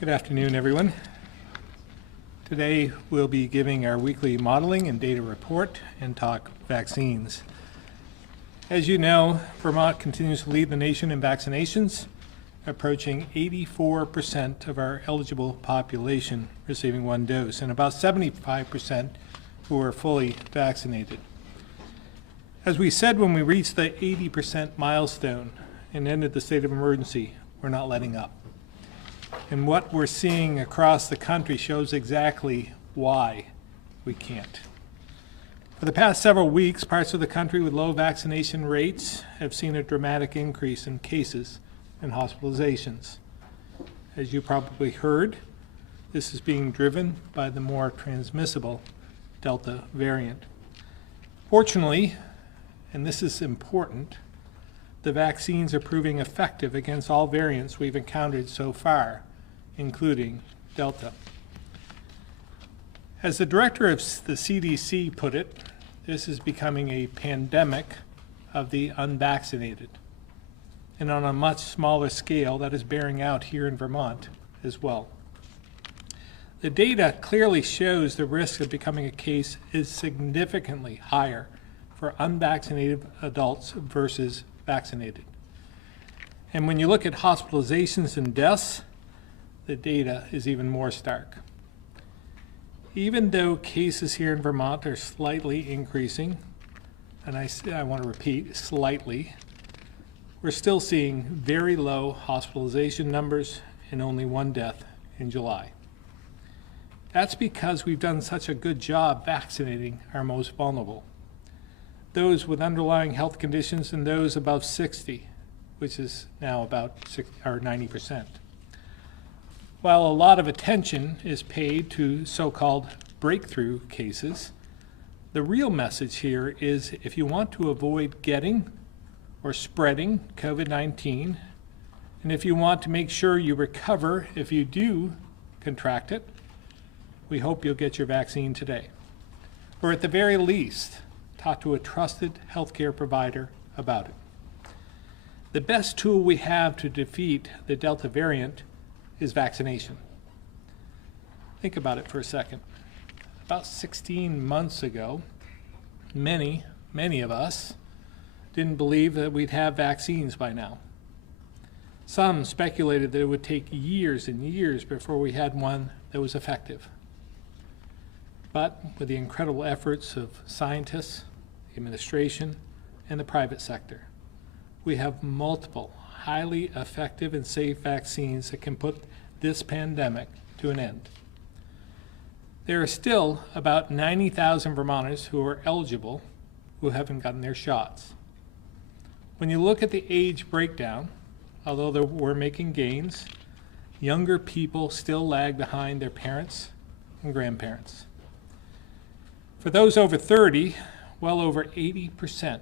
Good afternoon, everyone. Today we'll be giving our weekly modeling and data report and talk vaccines. As you know, Vermont continues to lead the nation in vaccinations, approaching 84% of our eligible population receiving one dose, and about 75% who are fully vaccinated. As we said when we reached the 80% milestone and ended the state of emergency, we're not letting up. And what we're seeing across the country shows exactly why we can't. For the past several weeks, parts of the country with low vaccination rates have seen a dramatic increase in cases and hospitalizations. As you probably heard, this is being driven by the more transmissible Delta variant. Fortunately, and this is important, the vaccines are proving effective against all variants we've encountered so far, including Delta. As the director of the CDC put it, this is becoming a pandemic of the unvaccinated. And on a much smaller scale, that is bearing out here in Vermont as well. The data clearly shows the risk of becoming a case is significantly higher for unvaccinated adults versus vaccinated. And when you look at hospitalizations and deaths, the data is even more stark. Even though cases here in Vermont are slightly increasing, and I want to repeat, slightly, we're still seeing very low hospitalization numbers and only one death in July. That's because we've done such a good job vaccinating our most vulnerable, those with underlying health conditions and those above 60, which is now about 90%. While a lot of attention is paid to so-called breakthrough cases, the real message here is if you want to avoid getting or spreading COVID-19, and if you want to make sure you recover if you do contract it, we hope you'll get your vaccine today. Or at the very least, talk to a trusted healthcare provider about it. The best tool we have to defeat the Delta variant is vaccination. Think about it for a second. About 16 months ago, many of us didn't believe that we'd have vaccines by now. Some speculated that it would take years and years before we had one that was effective. But with the incredible efforts of scientists, the administration, and the private sector, we have multiple highly effective and safe vaccines that can put this pandemic to an end. There are still about 90,000 Vermonters who are eligible who haven't gotten their shots. When you look at the age breakdown, although we're making gains, younger people still lag behind their parents and grandparents. For those over 30, well over 80%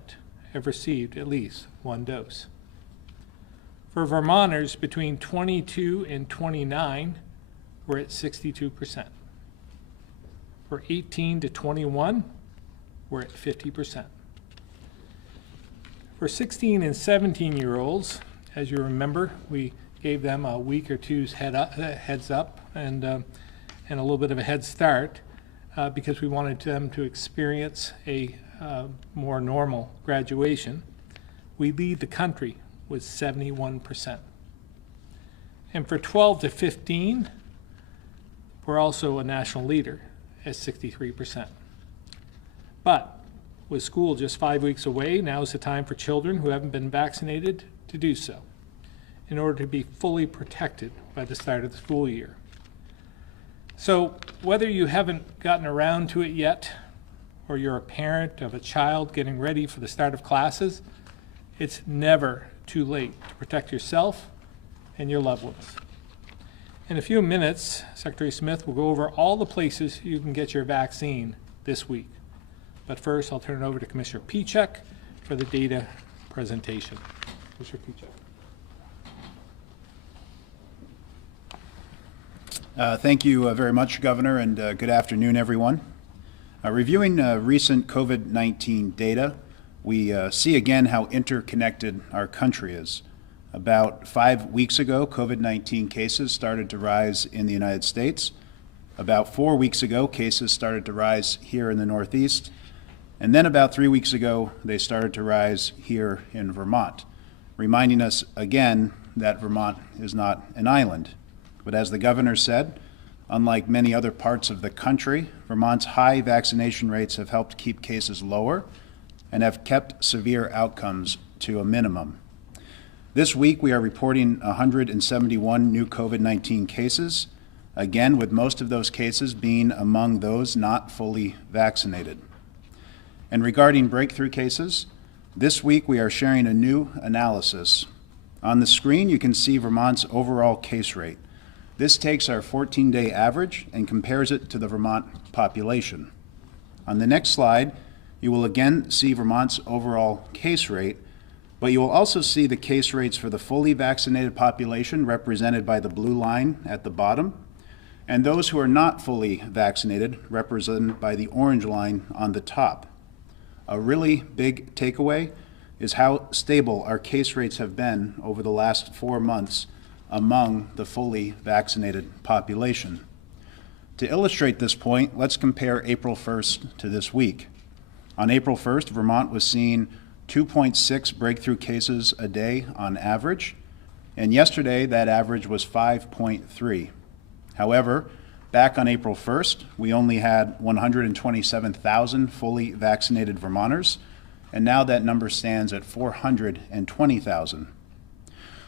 have received at least one dose. For Vermonters between 22 and 29, we're at 62%. For 18 to 21, we're at 50%. For 16 and 17-year-olds, as you remember, we gave them a week or two's heads up and a little bit of a head start because we wanted them to experience a more normal graduation. We lead the country with 71%. And for 12 to 15, we're also a national leader at 63%. But with school just 5 weeks away, now is the time for children who haven't been vaccinated to do so in order to be fully protected by the start of the school year. So whether you haven't gotten around to it yet, or you're a parent of a child getting ready for the start of classes, it's never too late to protect yourself and your loved ones. In a few minutes, Secretary Smith will go over all the places you can get your vaccine this week. But first, I'll turn it over to Commissioner Pieciak for the data presentation. Commissioner Pieciak. Thank you very much, Governor, and good afternoon, everyone. Reviewing recent COVID-19 data, we see again how interconnected our country is. About 5 weeks ago, COVID-19 cases started to rise in the United States. About 4 weeks ago, cases started to rise here in the Northeast. And then about 3 weeks ago, they started to rise here in Vermont, reminding us again that Vermont is not an island. But as the governor said, unlike many other parts of the country, Vermont's high vaccination rates have helped keep cases lower and have kept severe outcomes to a minimum. This week, we are reporting 171 new COVID-19 cases, again, with most of those cases being among those not fully vaccinated. And regarding breakthrough cases, this week we are sharing a new analysis. On the screen, you can see Vermont's overall case rate. This takes our 14-day average and compares it to the Vermont population. On the next slide, you will again see Vermont's overall case rate, but you will also see the case rates for the fully vaccinated population represented by the blue line at the bottom, and those who are not fully vaccinated represented by the orange line on the top. A really big takeaway is how stable our case rates have been over the last 4 months among the fully vaccinated population. To illustrate this point, let's compare April 1st to this week. On April 1st, Vermont was seeing 2.6 breakthrough cases a day on average, and yesterday that average was 5.3. However, back on April 1st, we only had 127,000 fully vaccinated Vermonters, and now that number stands at 420,000.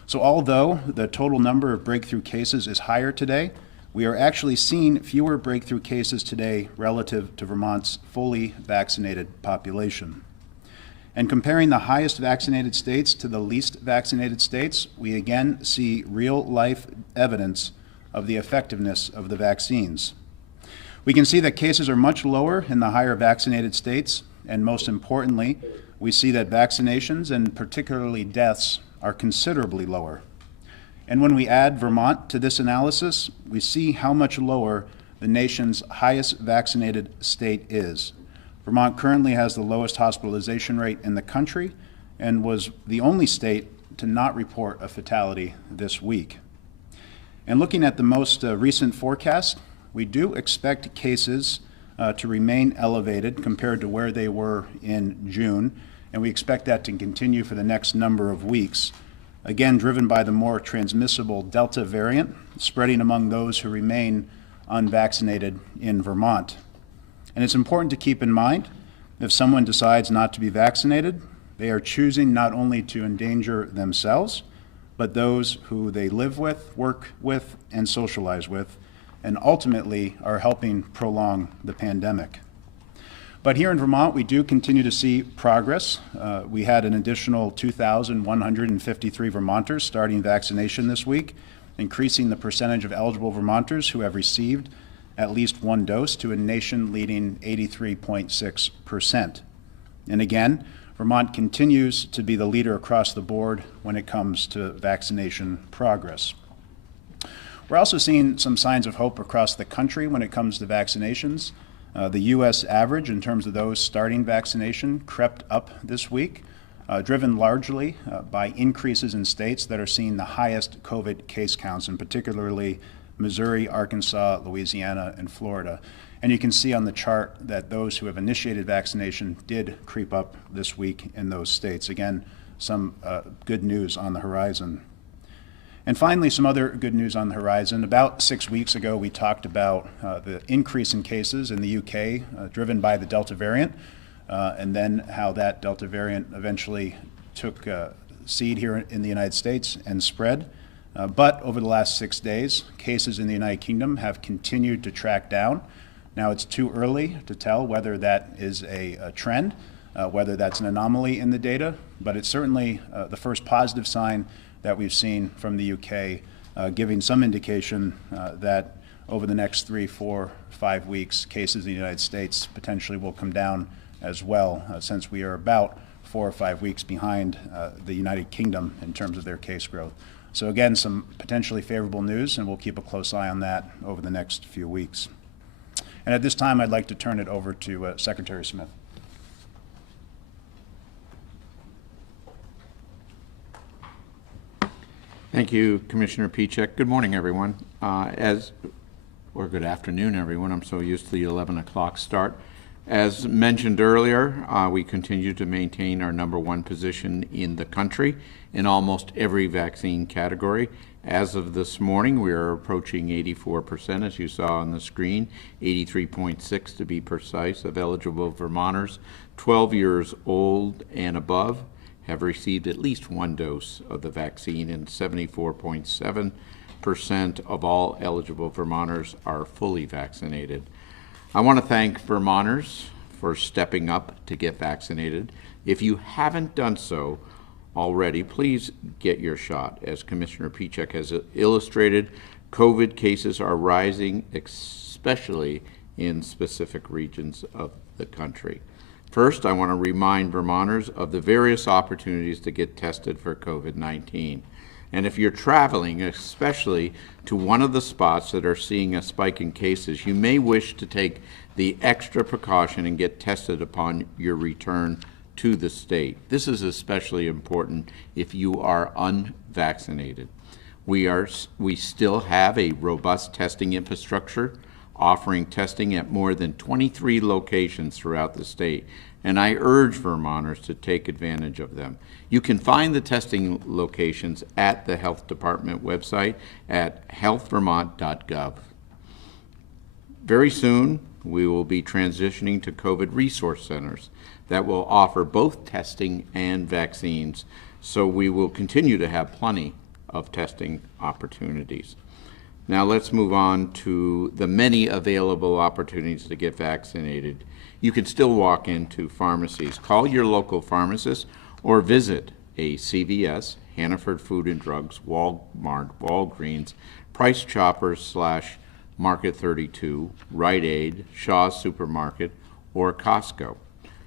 So although the total number of breakthrough cases is higher today, we are actually seeing fewer breakthrough cases today relative to Vermont's fully vaccinated population. And comparing the highest vaccinated states to the least vaccinated states, we again see real-life evidence of the effectiveness of the vaccines. We can see that cases are much lower in the higher vaccinated states, and most importantly, we see that vaccinations and particularly deaths are considerably lower. And when we add Vermont to this analysis, we see how much lower the nation's highest vaccinated state is. Vermont currently has the lowest hospitalization rate in the country and was the only state to not report a fatality this week. And looking at the most recent forecast, we do expect cases to remain elevated compared to where they were in June, and we expect that to continue for the next number of weeks, again driven by the more transmissible Delta variant spreading among those who remain unvaccinated in Vermont. And it's important to keep in mind, if someone decides not to be vaccinated, they are choosing not only to endanger themselves, but those who they live with, work with, and socialize with, and ultimately are helping prolong the pandemic. But here in Vermont, we do continue to see progress. We had an additional 2,153 Vermonters starting vaccination this week, increasing the percentage of eligible Vermonters who have received at least one dose to a nation-leading 83.6%. And again, Vermont continues to be the leader across the board when it comes to vaccination progress. We're also seeing some signs of hope across the country when it comes to vaccinations. The U.S. average in terms of those starting vaccination crept up this week, driven largely by increases in states that are seeing the highest COVID case counts, and particularly Missouri, Arkansas, Louisiana, and Florida. And you can see on the chart that those who have initiated vaccination did creep up this week in those states. Again, some good news on the horizon. And finally, some other good news on the horizon. About 6 weeks ago, we talked about the increase in cases in the UK driven by the Delta variant, and then how that Delta variant eventually took seed here in the United States and spread. But over the last 6 days, cases in the United Kingdom have continued to track down. Now, it's too early to tell whether that is a trend, whether that's an anomaly in the data, but it's certainly the first positive sign that we've seen from the UK, giving some indication that over the next 3, 4, 5 weeks, cases in the United States potentially will come down as well, since we are about 4 or 5 weeks behind the United Kingdom in terms of their case growth. So again, some potentially favorable news, and we'll keep a close eye on that over the next few weeks. And at this time, I'd like to turn it over to Secretary Smith. Thank you, Commissioner Pichek. Good morning, everyone. Or good afternoon, everyone. I'm so used to the 11 o'clock start. As mentioned earlier, we continue to maintain our #1 position in the country in almost every vaccine category. As of this morning, we are approaching 84%, as you saw on the screen, 83.6 to be precise, of eligible Vermonters 12 years old and above have received at least one dose of the vaccine, and 74.7% of all eligible Vermonters are fully vaccinated. I want to thank Vermonters for stepping up to get vaccinated. If you haven't done so already, please get your shot. As Commissioner Pichek has illustrated, COVID cases are rising, especially in specific regions of the country. First, I want to remind Vermonters of the various opportunities to get tested for COVID-19. And if you're traveling, especially to one of the spots that are seeing a spike in cases, you may wish to take the extra precaution and get tested upon your return to the state. This is especially important if you are unvaccinated. We still have a robust testing infrastructure, offering testing at more than 23 locations throughout the state, and I urge Vermonters to take advantage of them. You can find the testing locations at the Health Department website at healthvermont.gov. Very soon, we will be transitioning to COVID resource centers that will offer both testing and vaccines, so we will continue to have plenty of testing opportunities. Now let's move on to the many available opportunities to get vaccinated. You can still walk into pharmacies. Call your local pharmacist or visit a CVS, Hannaford Food and Drugs, Walmart, Walgreens, Price Choppers / Market 32, Rite Aid, Shaw's Supermarket, or Costco.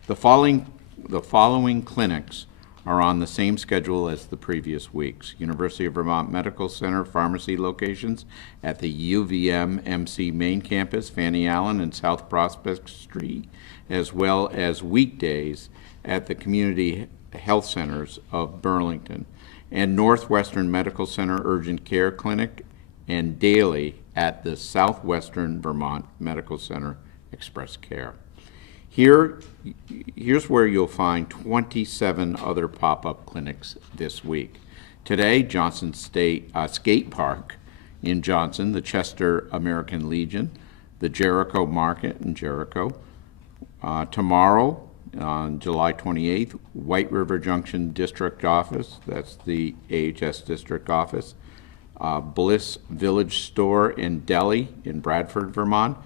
The following clinics are on the same schedule as the previous weeks. University of Vermont Medical Center pharmacy locations at the UVM-MC main campus, Fanny Allen and South Prospect Street, as well as weekdays at the community health centers of Burlington, and Northwestern Medical Center Urgent Care Clinic, and daily at the Southwestern Vermont Medical Center Express Care. Here's where you'll find 27 other pop-up clinics this week. Today, Johnson State Skate Park in Johnson, the Chester American Legion, the Jericho Market in Jericho. Tomorrow, on July 28th, White River Junction District Office, that's the AHS District Office, Bliss Village Store and Deli in Bradford, Vermont,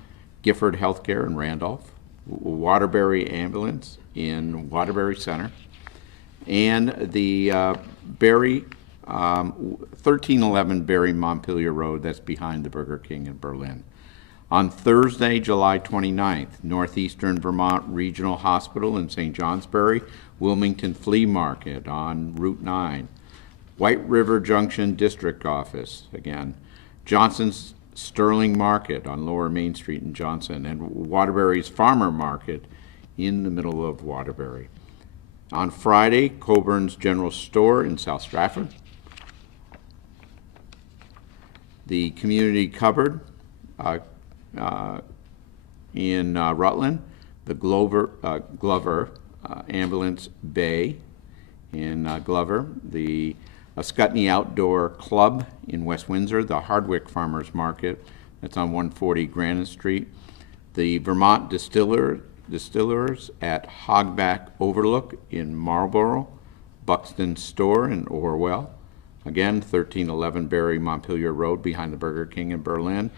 Gifford Healthcare in Randolph, Waterbury Ambulance in Waterbury Center, and the 1311 Barry Montpelier Road, that's behind the Burger King in Berlin. On Thursday, July 29th, Northeastern Vermont Regional Hospital in St. Johnsbury, Wilmington Flea Market on Route 9, White River Junction District Office, again, Johnson's Sterling Market on Lower Main Street in Johnson, and Waterbury's Farmer Market in the middle of Waterbury. On Friday, Coburn's General Store in South Stratford, the Community Cupboard in Rutland, the Glover Ambulance Bay in Glover, the Ascutney Outdoor Club in West Windsor, the Hardwick Farmers Market, that's on 140 Granite Street, the Vermont Distillers at Hogback Overlook in Marlborough, Buxton Store in Orwell, again 1311 Barry Montpelier Road behind the Burger King in Berlin,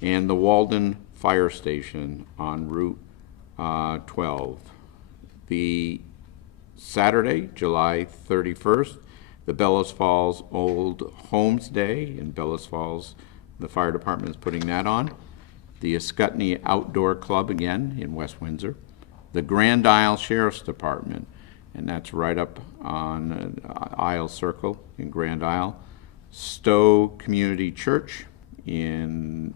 and the Walden Fire Station on Route 12. The Saturday, July 31st, the Bellows Falls Old Homes Day in Bellows Falls. The fire department is putting that on. The Ascutney Outdoor Club again in West Windsor. The Grand Isle Sheriff's Department, and that's right up on Isle Circle in Grand Isle. Stowe Community Church in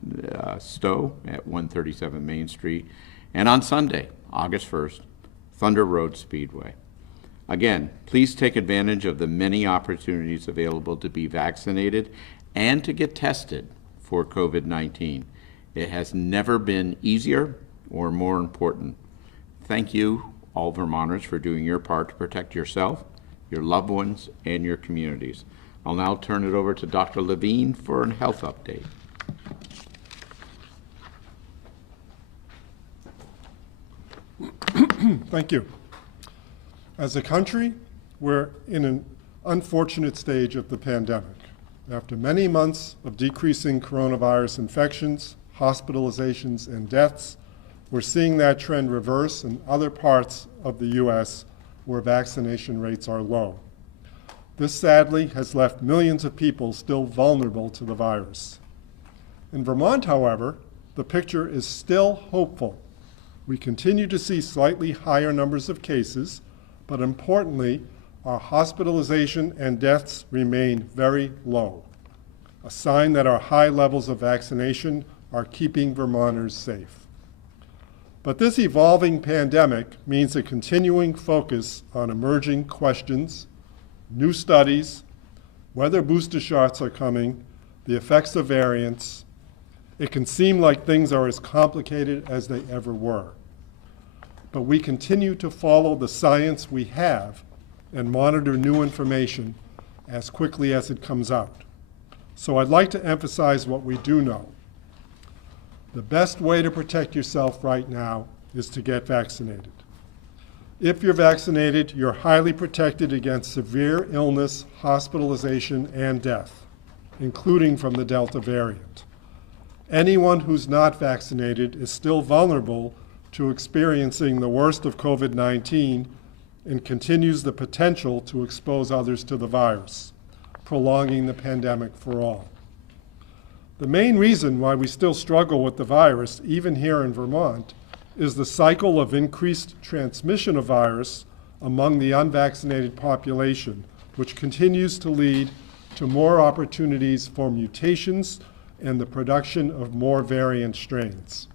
Stowe at 137 Main Street. And on Sunday, August 1st, Thunder Road Speedway. Again, please take advantage of the many opportunities available to be vaccinated and to get tested for COVID-19. It has never been easier or more important. Thank you, all Vermonters, for doing your part to protect yourself, your loved ones, and your communities. I'll now turn it over to Dr. Levine for a health update. Thank you. As a country, we're in an unfortunate stage of the pandemic. After many months of decreasing coronavirus infections, hospitalizations, and deaths, we're seeing that trend reverse in other parts of the U.S. where vaccination rates are low. This sadly has left millions of people still vulnerable to the virus. In Vermont, however, the picture is still hopeful. We continue to see slightly higher numbers of cases, but importantly, our hospitalization and deaths remain very low, a sign that our high levels of vaccination are keeping Vermonters safe. But this evolving pandemic means a continuing focus on emerging questions, new studies, whether booster shots are coming, the effects of variants. It can seem like things are as complicated as they ever were. But we continue to follow the science we have and monitor new information as quickly as it comes out. So I'd like to emphasize what we do know. The best way to protect yourself right now is to get vaccinated. If you're vaccinated, you're highly protected against severe illness, hospitalization, and death, including from the Delta variant. Anyone who's not vaccinated is still vulnerable to experiencing the worst of COVID-19 and continues the potential to expose others to the virus, prolonging the pandemic for all. The main reason why we still struggle with the virus, even here in Vermont, is the cycle of increased transmission of virus among the unvaccinated population, which continues to lead to more opportunities for mutations and the production of more variant strains.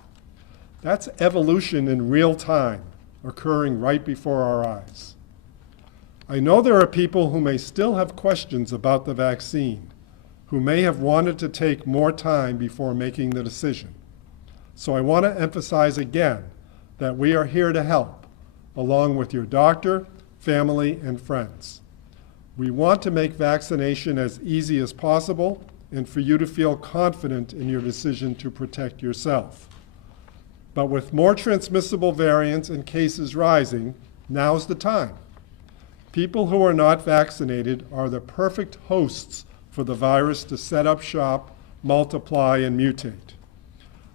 That's evolution in real time, occurring right before our eyes. I know there are people who may still have questions about the vaccine, who may have wanted to take more time before making the decision. So I want to emphasize again that we are here to help, along with your doctor, family, and friends. We want to make vaccination as easy as possible and for you to feel confident in your decision to protect yourself. But with more transmissible variants and cases rising, now's the time. People who are not vaccinated are the perfect hosts for the virus to set up shop, multiply, and mutate.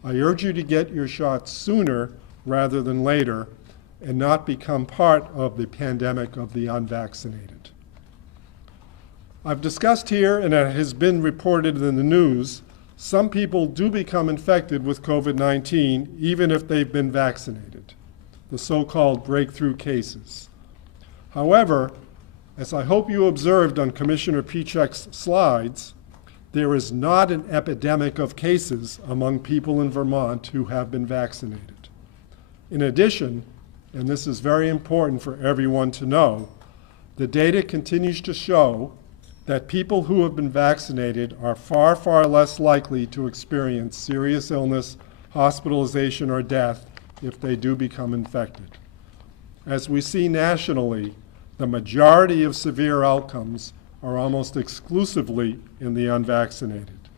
I urge you to get your shots sooner rather than later and not become part of the pandemic of the unvaccinated. I've discussed here, and it has been reported in the news, some people do become infected with COVID-19 even if they've been vaccinated, the so-called breakthrough cases. However, as I hope you observed on Commissioner Pieciak's slides, there is not an epidemic of cases among people in Vermont who have been vaccinated. In addition, and this is very important for everyone to know, the data continues to show that people who have been vaccinated are far, far less likely to experience serious illness, hospitalization, or death if they do become infected. As we see nationally, the majority of severe outcomes are almost exclusively in the unvaccinated.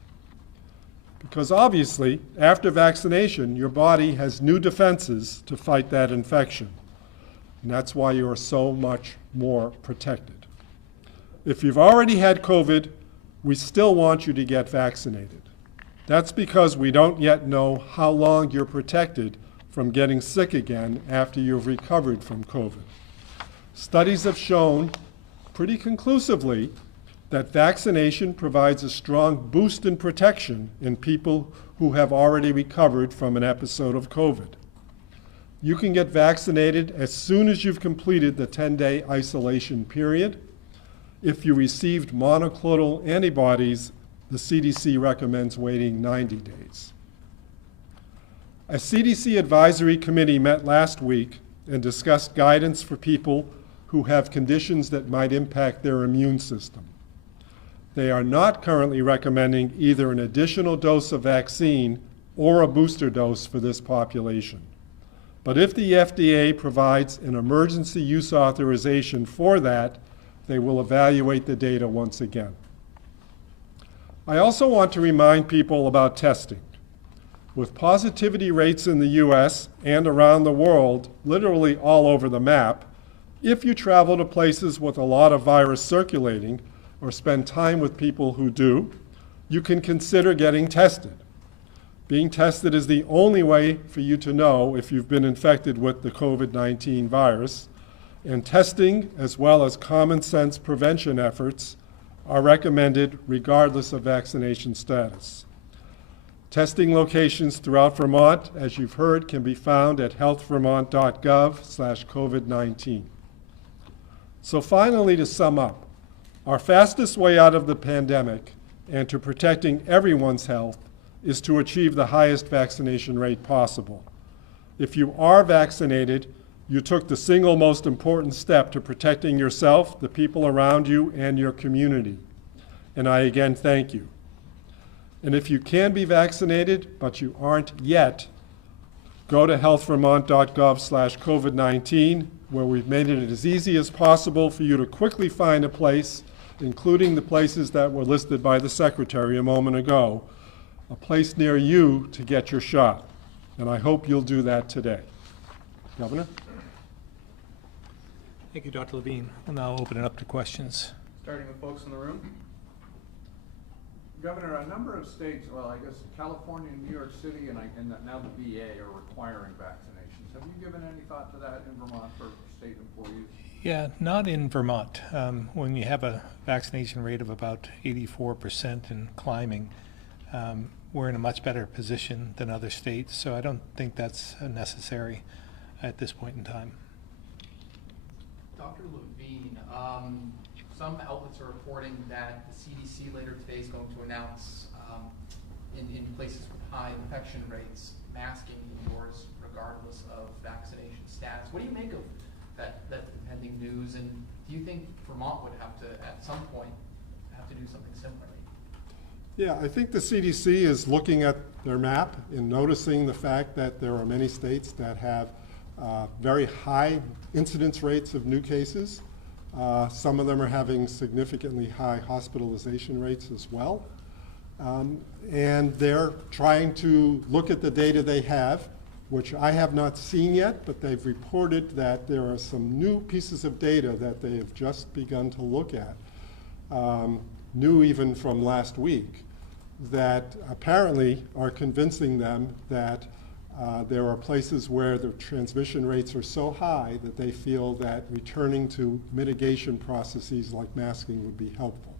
Because obviously, after vaccination, your body has new defenses to fight that infection. And that's why you are so much more protected. If you've already had COVID, we still want you to get vaccinated. That's because we don't yet know how long you're protected from getting sick again after you've recovered from COVID. Studies have shown pretty conclusively that vaccination provides a strong boost in protection in people who have already recovered from an episode of COVID. You can get vaccinated as soon as you've completed the 10-day isolation period. If you received monoclonal antibodies, the CDC recommends waiting 90 days. A CDC advisory committee met last week and discussed guidance for people who have conditions that might impact their immune system. They are not currently recommending either an additional dose of vaccine or a booster dose for this population. But if the FDA provides an emergency use authorization for that, they will evaluate the data once again. I also want to remind people about testing. With positivity rates in the US and around the world, literally all over the map, if you travel to places with a lot of virus circulating or spend time with people who do, you can consider getting tested. Being tested is the only way for you to know if you've been infected with the COVID-19 virus, and testing, as well as common sense prevention efforts, are recommended regardless of vaccination status. Testing locations throughout Vermont, as you've heard, can be found at healthvermont.gov/COVID-19. So finally, to sum up, our fastest way out of the pandemic and to protecting everyone's health is to achieve the highest vaccination rate possible. If you are vaccinated, you took the single most important step to protecting yourself, the people around you, and your community. And I again thank you. And if you can be vaccinated, but you aren't yet, go to healthvermont.gov/COVID-19, where we've made it as easy as possible for you to quickly find a place, including the places that were listed by the Secretary a moment ago, a place near you to get your shot. And I hope you'll do that today. Governor? Thank you, Dr. Levine. We'll now open it up to questions. Starting with folks in the room. Governor, a number of states, well, I guess California, New York City, and now the VA are requiring vaccinations. Have you given any thought to that in Vermont for state employees? Yeah, not in Vermont. When you have a vaccination rate of about 84% and climbing, we're in a much better position than other states, so I don't think that's necessary at this point in time. Dr. Levine, some outlets are reporting that the CDC later today is going to announce in places with high infection rates, masking indoors regardless of vaccination status. What do you make of that impending news, and do you think Vermont would have to, at some point, have to do something similarly? Yeah, I think the CDC is looking at their map and noticing the fact that there are many states that have very high incidence rates of new cases. Some of them are having significantly high hospitalization rates as well. And they're trying to look at the data they have, which I have not seen yet, but they've reported that there are some new pieces of data that they have just begun to look at, new even from last week, that apparently are convincing them that there are places where the transmission rates are so high that they feel that returning to mitigation processes like masking would be helpful.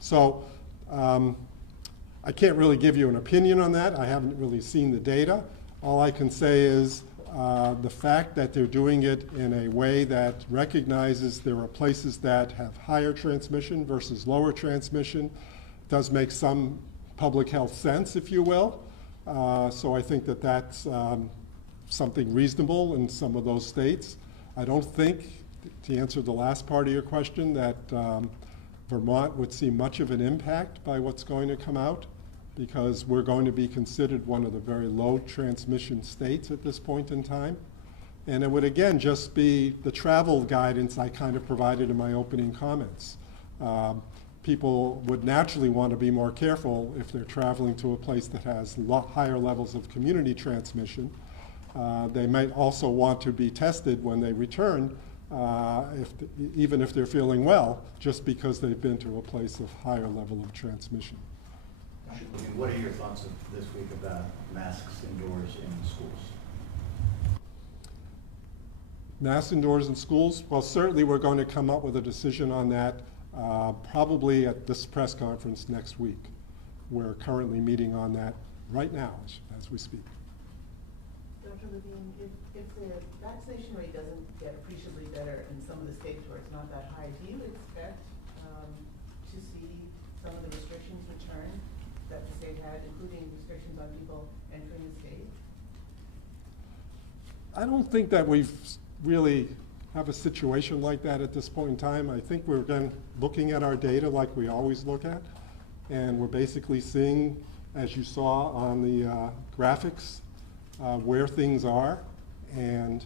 So I can't really give you an opinion on that. I haven't really seen the data. All I can say is the fact that they're doing it in a way that recognizes there are places that have higher transmission versus lower transmission does make some public health sense, if you will. So I think that that's something reasonable in some of those states. I don't think, to answer the last part of your question, that Vermont would see much of an impact by what's going to come out, because we're going to be considered one of the very low transmission states at this point in time. And it would again just be the travel guidance I kind of provided in my opening comments. People would naturally want to be more careful if they're traveling to a place that has higher levels of community transmission. They might also want to be tested when they return, even if they're feeling well, just because they've been to a place of higher level of transmission. What are your thoughts of this week about masks indoors in schools? Masks indoors in schools? Well, certainly we're going to come up with a decision on that probably at this press conference next week. We're currently meeting on that right now as we speak. Dr. Levine, if the vaccination rate doesn't get appreciably better in some of the states where it's not that high, do you expect to see some of the restrictions return that the state had, including restrictions on people entering the state? I don't think that we've really have a situation like that at this point in time. I think we're again looking at our data like we always look at, and we're basically seeing, as you saw on the graphics, where things are, and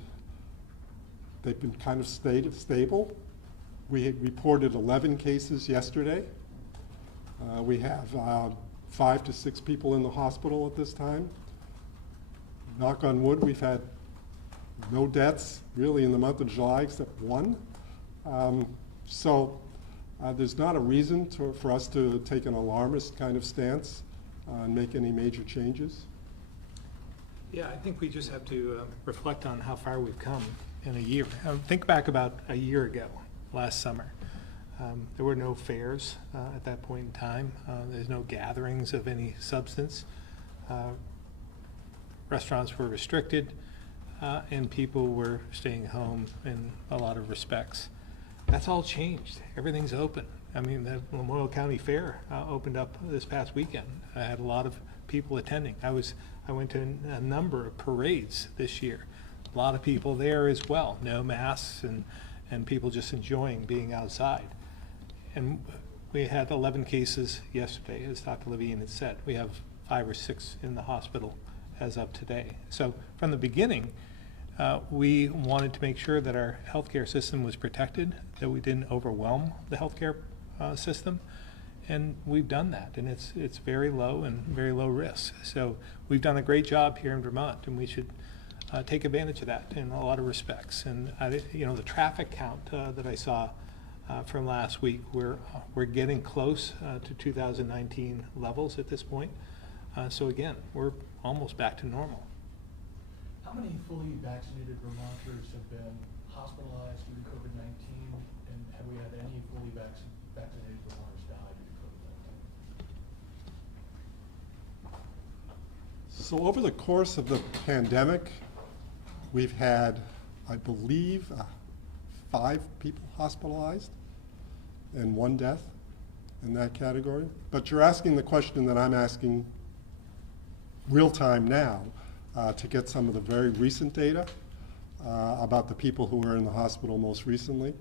they've been kind of stable. We had reported 11 cases yesterday. We have 5 to 6 people in the hospital at this time. Knock on wood, we've had no deaths really in the month of July except one. So there's not a reason for us to take an alarmist kind of stance and make any major changes. Yeah, I think we just have to reflect on how far we've come in a year. Think back about a year ago, last summer. There were no fairs at that point in time. There's no gatherings of any substance. Restaurants were restricted, and people were staying home in a lot of respects. That's all changed. Everything's open. I mean, the Lamoille County Fair opened up this past weekend. I had a lot of people attending. I went to a number of parades this year. A lot of people there as well. No masks and people just enjoying being outside. And we had 11 cases yesterday, as Dr. Levine had said. We have 5 or 6 in the hospital as of today. So from the beginning, we wanted to make sure that our healthcare system was protected, that we didn't overwhelm the healthcare system, and we've done that, and it's very low and very low risk. So we've done a great job here in Vermont, and we should take advantage of that in a lot of respects. And the traffic count that I saw from last week, we're getting close to 2019 levels at this point. So again, we're almost back to normal. How many fully vaccinated Vermonters have been hospitalized due to COVID-19, and have we had any fully vaccinated Vermonters die due to COVID-19? So over the course of the pandemic, we've had, I believe, 5 people hospitalized and 1 death in that category. But you're asking the question that I'm asking real time now to get some of the very recent data about the people who were in the hospital most recently,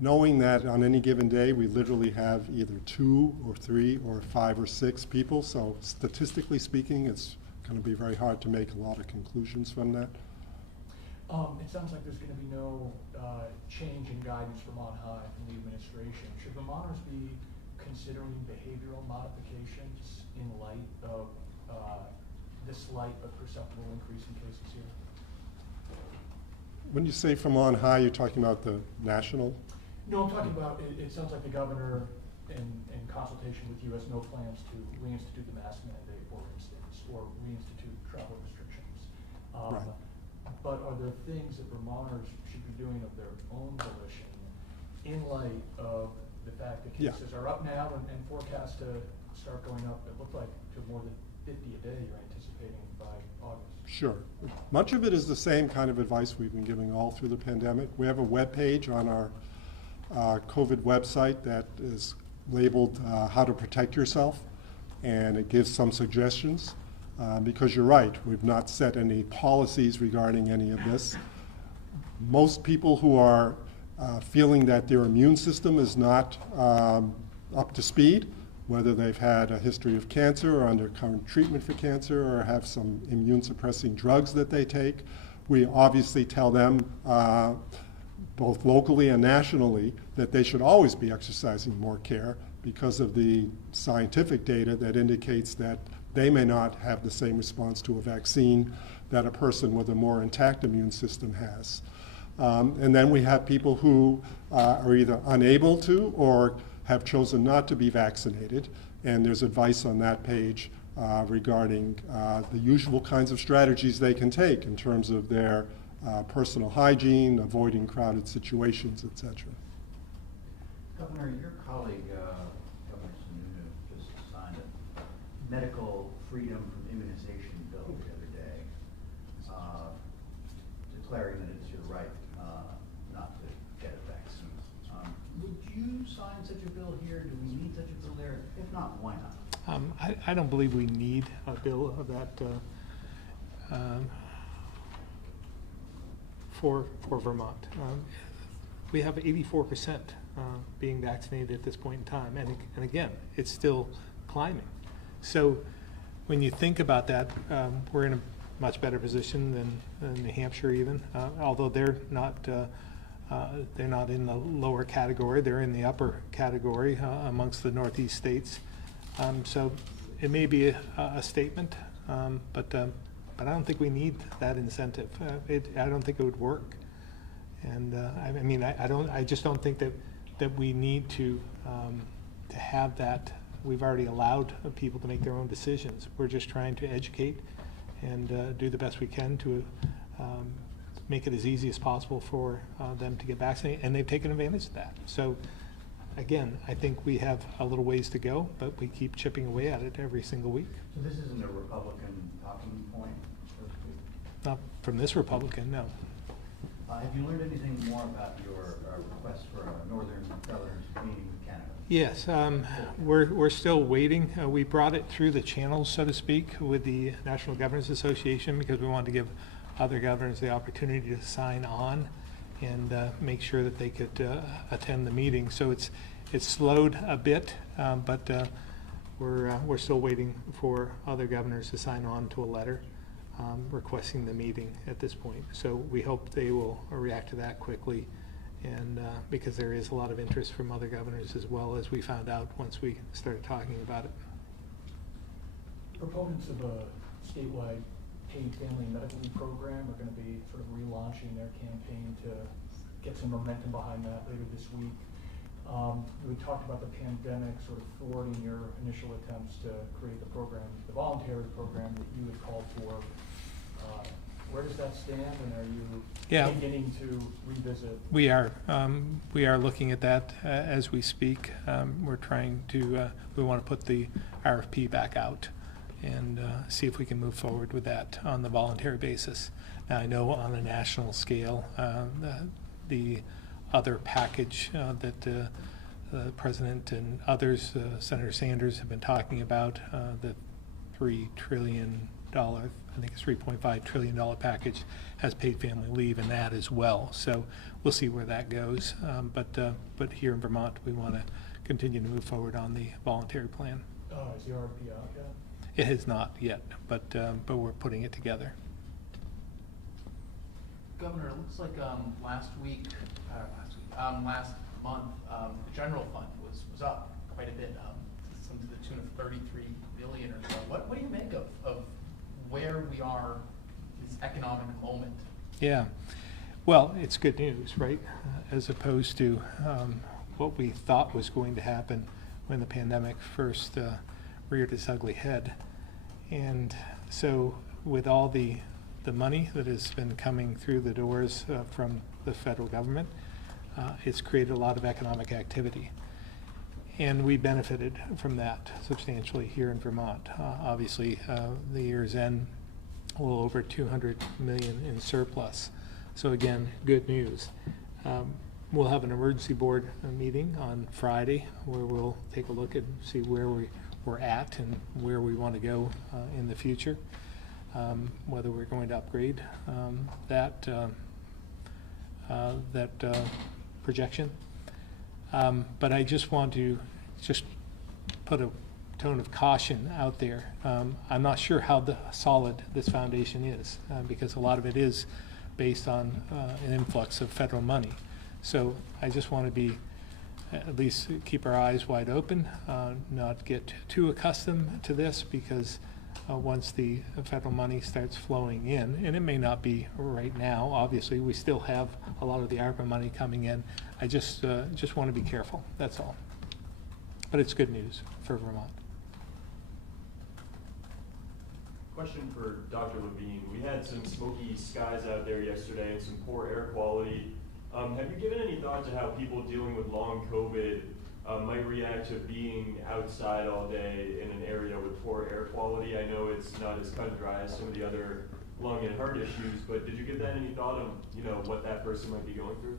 knowing that on any given day we literally have either 2 or 3 or 5 or 6 people. So statistically speaking, it's going to be very hard to make a lot of conclusions from that. It sounds like there's going to be no change in guidance from on high from the administration. Should Vermonters be considering behavioral modifications in light of this slight but perceptible increase in cases here? When you say from on high, you're talking about the national? No, I'm talking about, it sounds like the governor, in consultation with you, has no plans to reinstitute the mask mandate or reinstitute travel restrictions. Right. But are there things that Vermonters should be doing of their own volition in light of the fact that cases are up now and forecast to start going up, it looked like, to more than 50 a day you're anticipating by August? Sure. Much of it is the same kind of advice we've been giving all through the pandemic. We have a web page on our COVID website that is labeled How to Protect Yourself, and it gives some suggestions. Because you're right, we've not set any policies regarding any of this. Most people who are feeling that their immune system is not up to speed, whether they've had a history of cancer or under current treatment for cancer or have some immune suppressing drugs that they take, we obviously tell them both locally and nationally that they should always be exercising more care because of the scientific data that indicates that they may not have the same response to a vaccine that a person with a more intact immune system has. And then we have people who are either unable to or have chosen not to be vaccinated, and there's advice on that page regarding the usual kinds of strategies they can take in terms of their personal hygiene, avoiding crowded situations, et cetera. Governor, your colleague, Governor Sununu, just signed a medical freedom from immunization bill the other day, declaring that it's your right not to get a vaccine. Would you sign such a bill here? Do we need such a bill there? If not, why not? I don't believe we need a bill of that for Vermont. we have 84% being vaccinated at this point in time. And again, it's still climbing. So when you think about that, we're in a much better position than New Hampshire even, although they're not in the lower category, they're in the upper category amongst the Northeast states. So it may be a statement, but I don't think we need that incentive. I don't think it would work. And I mean, I just don't think that we need to have that. We've already allowed people to make their own decisions. We're just trying to educate and do the best we can to make it as easy as possible for them to get vaccinated, and they've taken advantage of that. So again, I think we have a little ways to go, but we keep chipping away at it every single week. So this isn't a Republican talking point, so to speak? Not from this Republican, no. Have you learned anything more about your request for a northern and southern meeting with Canada? Yes, we're still waiting. We brought it through the channels, so to speak, with the National Governors Association because we wanted to give other governors the opportunity to sign on and make sure that they could attend the meeting. So it's slowed a bit, but we're still waiting for other governors to sign on to a letter requesting the meeting at this point. So we hope they will react to that quickly, and because there is a lot of interest from other governors as well, as we found out once we started talking about it. Proponents of a statewide paid family medical leave program are going to be sort of relaunching their campaign to get some momentum behind that later this week. We talked about the pandemic sort of thwarting your initial attempts to create the program, the voluntary program that you had called for. Where does that stand, and are you beginning to revisit? We are looking at that as we speak. We're trying to, we want to put the RFP back out and see if we can move forward with that on the voluntary basis. Now, I know on a national scale, the other package that the President and others, Senator Sanders, have been talking about, the $3 trillion, I think it's $3.5 trillion package, has paid family leave in that as well. So we'll see where that goes. But here in Vermont, we want to continue to move forward on the voluntary plan. Is the RFP out yet? It has not yet, but we're putting it together. Governor, it looks like last month, the general fund was up quite a bit, some to the tune of 33 billion or so. What do you make of where we are in this economic moment? Yeah, well, it's good news, right? As opposed to what we thought was going to happen when the pandemic first reared its ugly head. And so with all the money that has been coming through the doors from the federal government, it's created a lot of economic activity. And we benefited from that substantially here in Vermont. Obviously, the year's end, a little over 200 million in surplus. So again, good news. We'll have an emergency board meeting on Friday where we'll take a look and see where we're at and where we want to go in the future, whether we're going to upgrade that projection. But I just want to put a tone of caution out there. I'm not sure how solid this foundation is because a lot of it is based on an influx of federal money. So I just want to be, at least keep our eyes wide open, not get too accustomed to this because once the federal money starts flowing in, and it may not be right now, obviously, we still have a lot of the ARPA money coming in. I just want to be careful, that's all. But it's good news for Vermont. Question for Dr. Levine. We had some smoky skies out there yesterday and some poor air quality. Have you given any thought to how people dealing with long COVID might react to being outside all day in an area with poor air quality? I know it's not as cut and dry as some of the other lung and heart issues, but did you give that any thought on, what that person might be going through?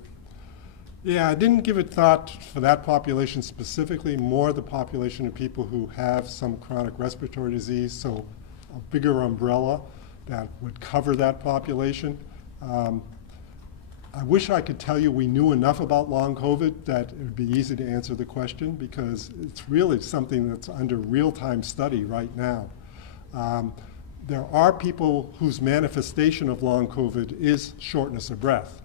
Yeah, I didn't give it thought for that population specifically, more the population of people who have some chronic respiratory disease, so a bigger umbrella that would cover that population. I wish I could tell you we knew enough about long COVID that it would be easy to answer the question, because it's really something that's under real-time study right now. There are people whose manifestation of long COVID is shortness of breath.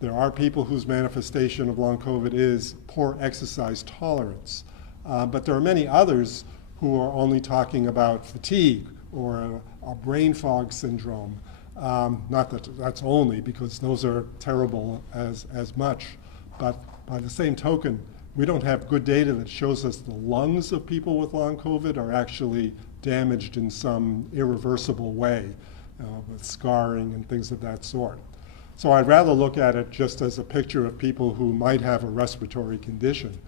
There are people whose manifestation of long COVID is poor exercise tolerance. But there are many others who are only talking about fatigue or a brain fog syndrome. Not that that's only, because those are terrible as much. But by the same token, we don't have good data that shows us the lungs of people with long COVID are actually damaged in some irreversible way, with scarring and things of that sort. So I'd rather look at it just as a picture of people who might have a respiratory condition,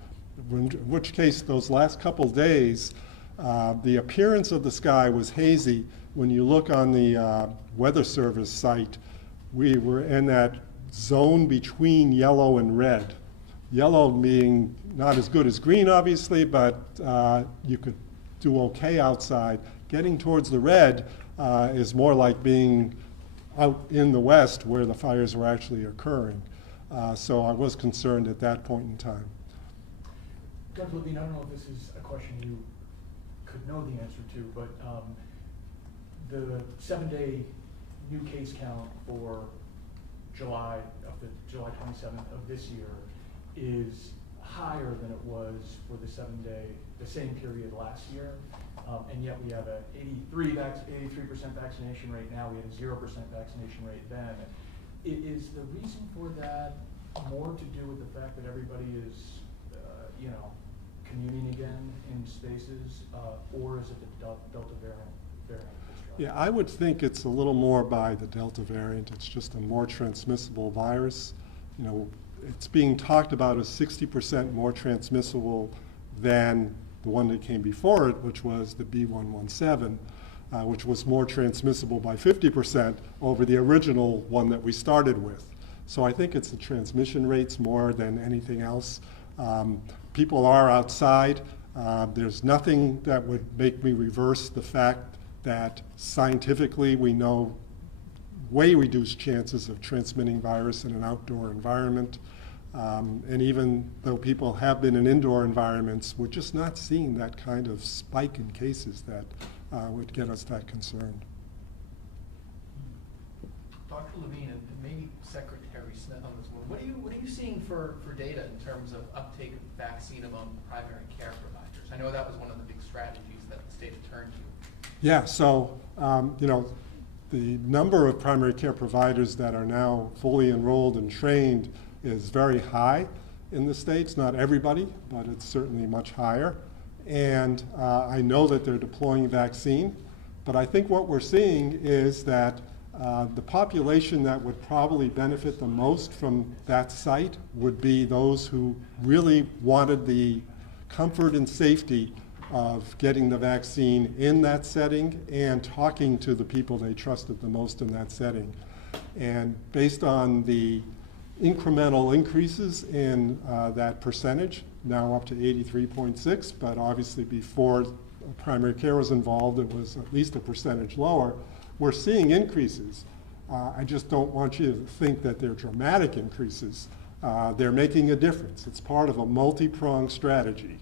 in which case those last couple days, the appearance of the sky was hazy. When you look on the Weather Service site, we were in that zone between yellow and red. Yellow being not as good as green, obviously, but you could do okay outside. Getting towards the red is more like being out in the west where the fires were actually occurring. So I was concerned at that point in time. Dr. Levine, I don't know if this is a question you could know the answer to, but the 7-day new case count for July 27th of this year is higher than it was for the same period last year. And yet we have a 83% vaccination rate now. We had a 0% vaccination rate then. Is the reason for that more to do with the fact that everybody is, commuting again in spaces, or is it the Delta variant? Yeah, I would think it's a little more by the Delta variant. It's just a more transmissible virus. It's being talked about as 60% more transmissible than the one that came before it, which was the B117, which was more transmissible by 50% over the original one that we started with. So I think it's the transmission rates more than anything else. People are outside. There's nothing that would make me reverse the fact that scientifically we know way reduced chances of transmitting virus in an outdoor environment. And even though people have been in indoor environments, we're just not seeing that kind of spike in cases that would get us that concerned. Dr. Levine, and maybe Secretary Smith on this one, what are you seeing for data in terms of uptake of vaccine among primary care providers? I know that was one of the big strategies that the state had turned to. Yeah, so the number of primary care providers that are now fully enrolled and trained is very high in the states. Not everybody, but it's certainly much higher. And I know that they're deploying vaccine, but I think what we're seeing is that the population that would probably benefit the most from that site would be those who really wanted the comfort and safety of getting the vaccine in that setting and talking to the people they trusted the most in that setting. And based on the incremental increases in that percentage, now up to 83.6, but obviously before primary care was involved, it was at least a percentage lower. We're seeing increases. I just don't want you to think that they're dramatic increases. They're making a difference. It's part of a multi-pronged strategy.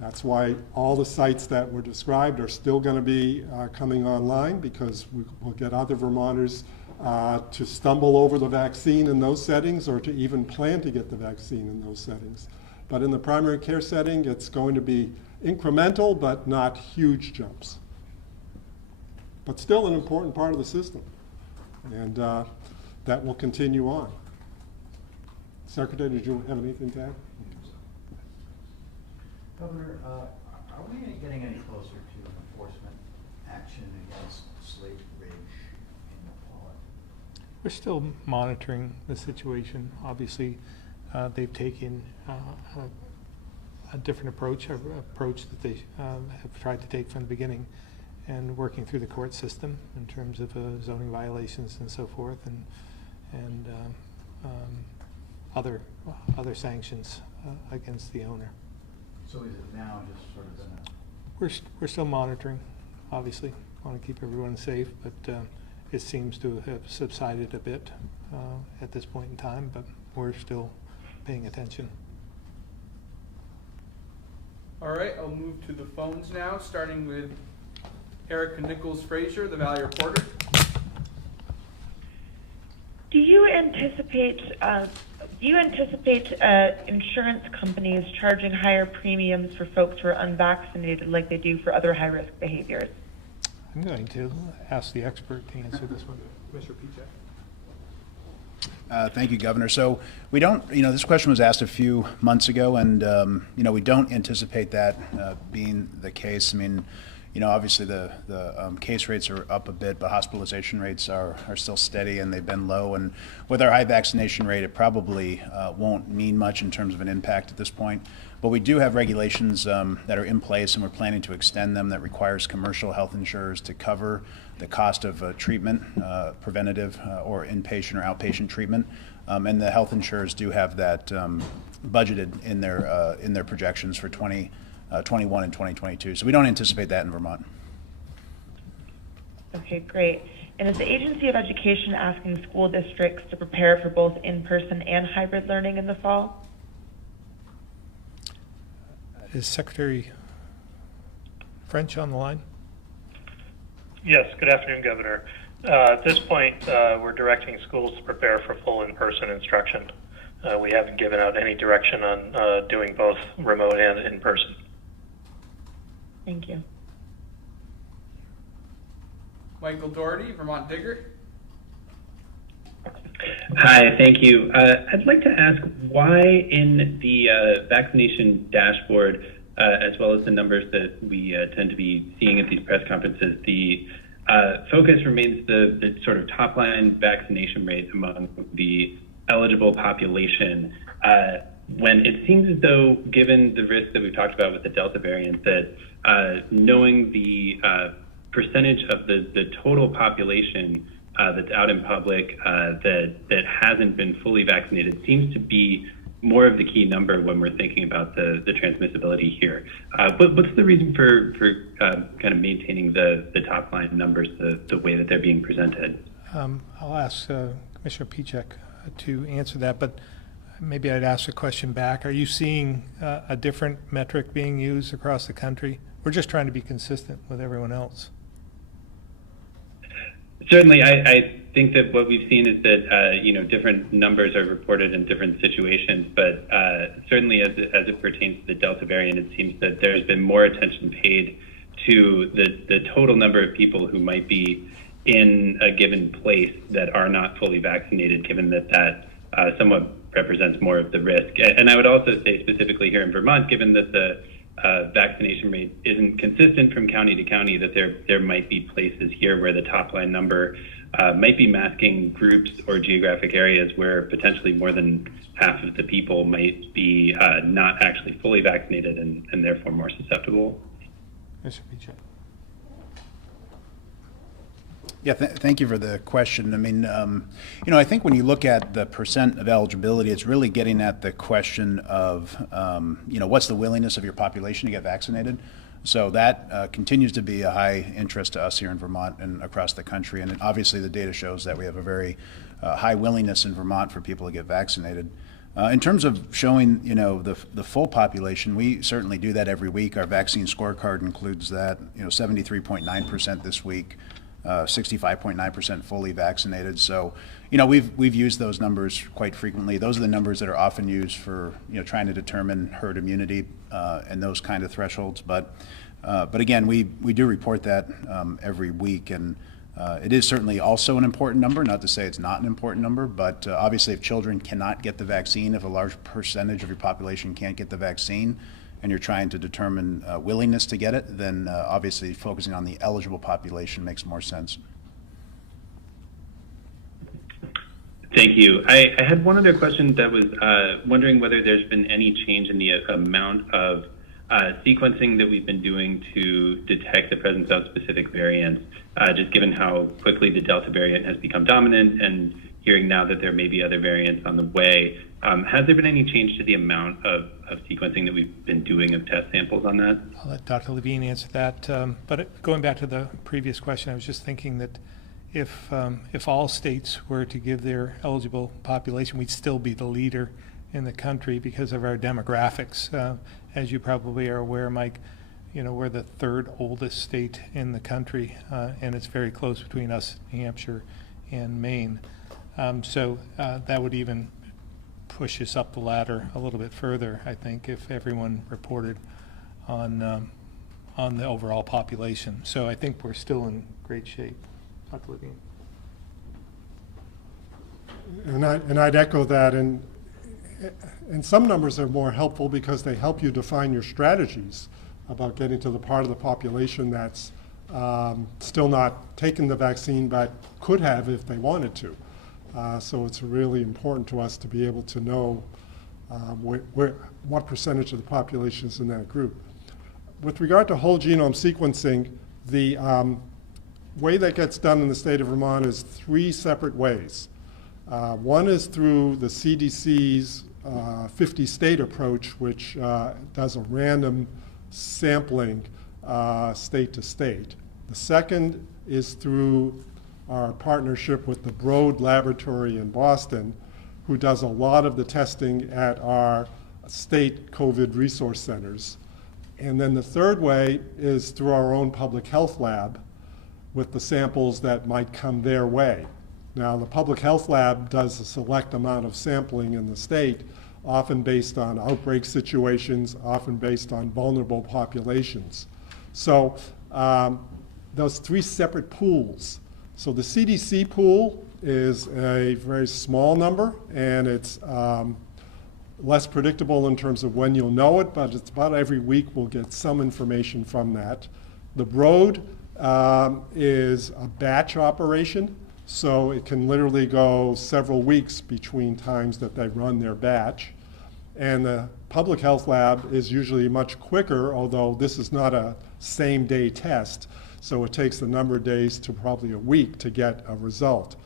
That's why all the sites that were described are still going to be coming online, because we'll get other Vermonters to stumble over the vaccine in those settings, or to even plan to get the vaccine in those settings. But in the primary care setting, it's going to be incremental, but not huge jumps. But still an important part of the system. And that will continue on. Secretary, did you have anything to add? Governor, are we getting any closer to enforcement action against Slate Ridge in Pollock? We're still monitoring the situation. Obviously, they've taken a different approach that they have tried to take from the beginning, and working through the court system in terms of zoning violations and so forth, and other sanctions against the owner. So is it now just sort of been We're still monitoring, obviously. Want to keep everyone safe, but it seems to have subsided a bit at this point in time, but we're still paying attention. All right, I'll move to the phones now, starting with Erica Nichols Frazier, the Valley Reporter. Do you anticipate insurance companies charging higher premiums for folks who are unvaccinated like they do for other high-risk behaviors? I'm going to ask the expert to answer this one, Mr. Pichek. Thank you, Governor. So we don't, this question was asked a few months ago, and, we don't anticipate that being the case. I mean, obviously the case rates are up a bit, but hospitalization rates are still steady, and they've been low. And with our high vaccination rate, it probably won't mean much in terms of an impact at this point. But we do have regulations that are in place, and we're planning to extend them, that requires commercial health insurers to cover the cost of treatment, preventative or inpatient or outpatient treatment. And the health insurers do have that budgeted in their projections for 2021 and 2022. So we don't anticipate that in Vermont. Okay, great. And is the Agency of Education asking school districts to prepare for both in-person and hybrid learning in the fall? Is Secretary French on the line? Yes, good afternoon, Governor. At this point, we're directing schools to prepare for full in-person instruction. We haven't given out any direction on doing both remote and in-person. Thank you. Michael Doherty, Vermont Digger. Hi, thank you. I'd like to ask why in the vaccination dashboard, as well as the numbers that we tend to be seeing at these press conferences, the focus remains the sort of top line vaccination rate among the eligible population, when it seems as though, given the risk that we've talked about with the Delta variant, that knowing the percentage of the total population that's out in public that hasn't been fully vaccinated seems to be more of the key number when we're thinking about the transmissibility here. But what's the reason for kind of maintaining the top line numbers the way that they're being presented? I'll ask Commissioner Pichek to answer that, but maybe I'd ask a question back. Are you seeing a different metric being used across the country? We're just trying to be consistent with everyone else. Certainly, I think that what we've seen is that different numbers are reported in different situations, but certainly as it pertains to the Delta variant, it seems that there's been more attention paid to the total number of people who might be in a given place that are not fully vaccinated, given that somewhat represents more of the risk. And I would also say specifically here in Vermont, given that the vaccination rate isn't consistent from county to county, that there might be places here where the top line number might be masking groups or geographic areas where potentially more than half of the people might be not actually fully vaccinated and therefore more susceptible. Mr. Pichek. Yeah, thank you for the question. I mean, I think when you look at the percent of eligibility, it's really getting at the question of, what's the willingness of your population to get vaccinated? So that continues to be a high interest to us here in Vermont and across the country. And obviously the data shows that we have a very high willingness in Vermont for people to get vaccinated. In terms of showing, the full population, we certainly do that every week. Our vaccine scorecard includes that, 73.9% this week. 65.9% fully vaccinated. So, we've used those numbers quite frequently. Those are the numbers that are often used for, trying to determine herd immunity and those kind of thresholds. But again, we do report that every week, and it is certainly also an important number. Not to say it's not an important number, but obviously, if children cannot get the vaccine, if a large percentage of your population can't get the vaccine, and you're trying to determine willingness to get it, then obviously focusing on the eligible population makes more sense. Thank you. I had one other question that was wondering whether there's been any change in the amount of sequencing that we've been doing to detect the presence of specific variants, just given how quickly the Delta variant has become dominant and hearing now that there may be other variants on the way. Has there been any change to the amount of sequencing that we've been doing of test samples on that? I'll let Dr. Levine answer that. But going back to the previous question, I was just thinking that if all states were to give their eligible population, we'd still be the leader in the country because of our demographics. As you probably are aware, Mike, you know, we're the third oldest state in the country, and it's very close between us, New Hampshire and Maine. So that would even push us up the ladder a little bit further, I think, if everyone reported on the overall population. So I think we're still in great shape. Dr. Levine. And I'd echo that, and some numbers are more helpful because they help you define your strategies about getting to the part of the population that's still not taken the vaccine but could have if they wanted to. So it's really important to us to be able to know what percentage of the population is in that group. With regard to whole genome sequencing, the way that gets done in the state of Vermont is 3 separate ways. One is through the CDC's 50-state approach, which does a random sampling state to state. The second is through our partnership with the Broad Laboratory in Boston, who does a lot of the testing at our state COVID resource centers. And then the third way is through our own public health lab with the samples that might come their way. Now, the public health lab does a select amount of sampling in the state, often based on outbreak situations, often based on vulnerable populations. So those 3 separate pools. So the CDC pool is a very small number, and it's less predictable in terms of when you'll know it, but it's about every week we'll get some information from that. The Broad is a batch operation, so it can literally go several weeks between times that they run their batch. And the public health lab is usually much quicker, although this is not a same-day test, so it takes a number of days to probably a week to get a result.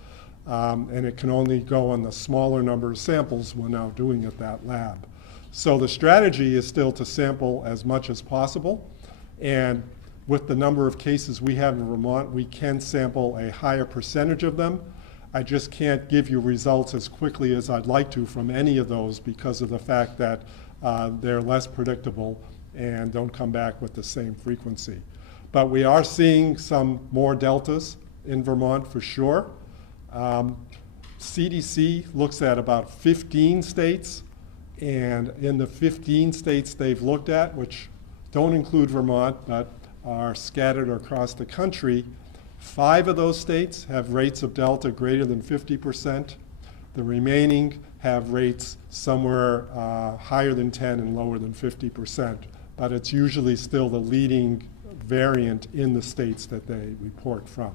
And it can only go on the smaller number of samples we're now doing at that lab. So the strategy is still to sample as much as possible, and with the number of cases we have in Vermont, we can sample a higher percentage of them. I just can't give you results as quickly as I'd like to from any of those because of the fact that they're less predictable and don't come back with the same frequency. But we are seeing some more deltas in Vermont for sure. CDC looks at about 15 states, and in the 15 states they've looked at, which don't include Vermont, but are scattered across the country, 5 of those states have rates of Delta greater than 50%. The remaining have rates somewhere higher than 10 and lower than 50%. But it's usually still the leading variant in the states that they report from.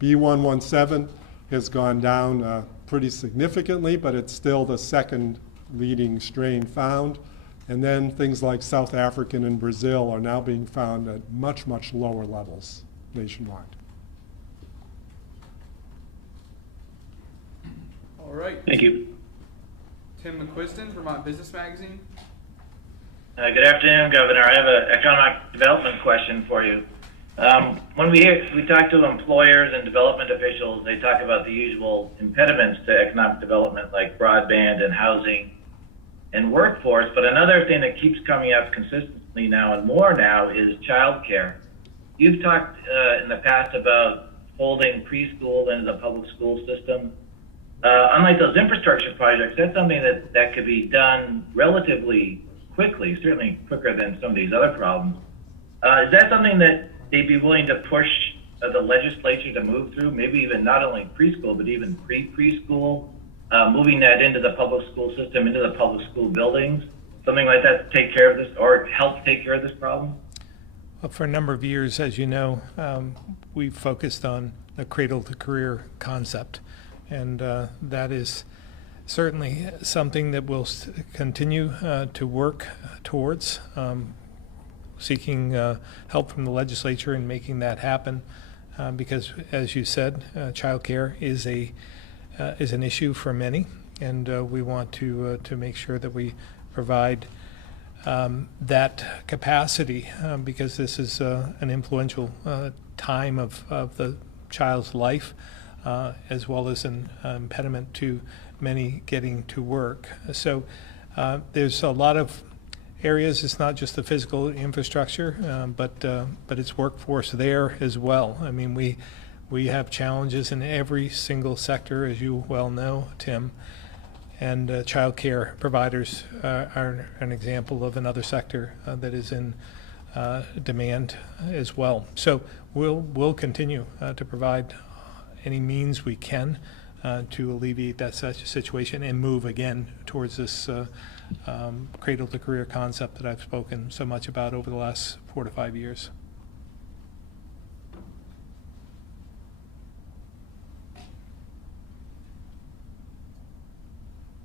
B117 has gone down pretty significantly, but it's still the second leading strain found. And then things like South African and Brazil are now being found at much, much lower levels nationwide. All right. Thank you. Tim McQuiston, Vermont Business Magazine. Good afternoon, Governor. I have an economic development question for you. When we talk to employers and development officials, they talk about the usual impediments to economic development like broadband and housing and workforce, but another thing that keeps coming up consistently now and more now is childcare. You've talked in the past about folding preschool into the public school system. Unlike those infrastructure projects, that's something that could be done relatively quickly, certainly quicker than some of these other problems. Is that something that they'd be willing to push the legislature to move through, maybe even not only preschool, but even preschool, moving that into the public school system, into the public school buildings, something like that to take care of this or help take care of this problem? Well, for a number of years, as you know, we've focused on the cradle-to-career concept, and that is certainly something that we'll continue to work towards, seeking help from the legislature in making that happen, because, as you said, childcare is an issue for many, and we want to make sure that we provide that capacity, because this is an influential time of the child's life, as well as an impediment to many getting to work. So there's a lot of areas. It's not just the physical infrastructure, but it's workforce there as well. I mean, we have challenges in every single sector, as you well know, Tim. And child care providers are an example of another sector that is in demand as well. So we'll continue to provide any means we can to alleviate that such situation and move again towards this cradle to career concept that I've spoken so much about over the last 4 to 5 years.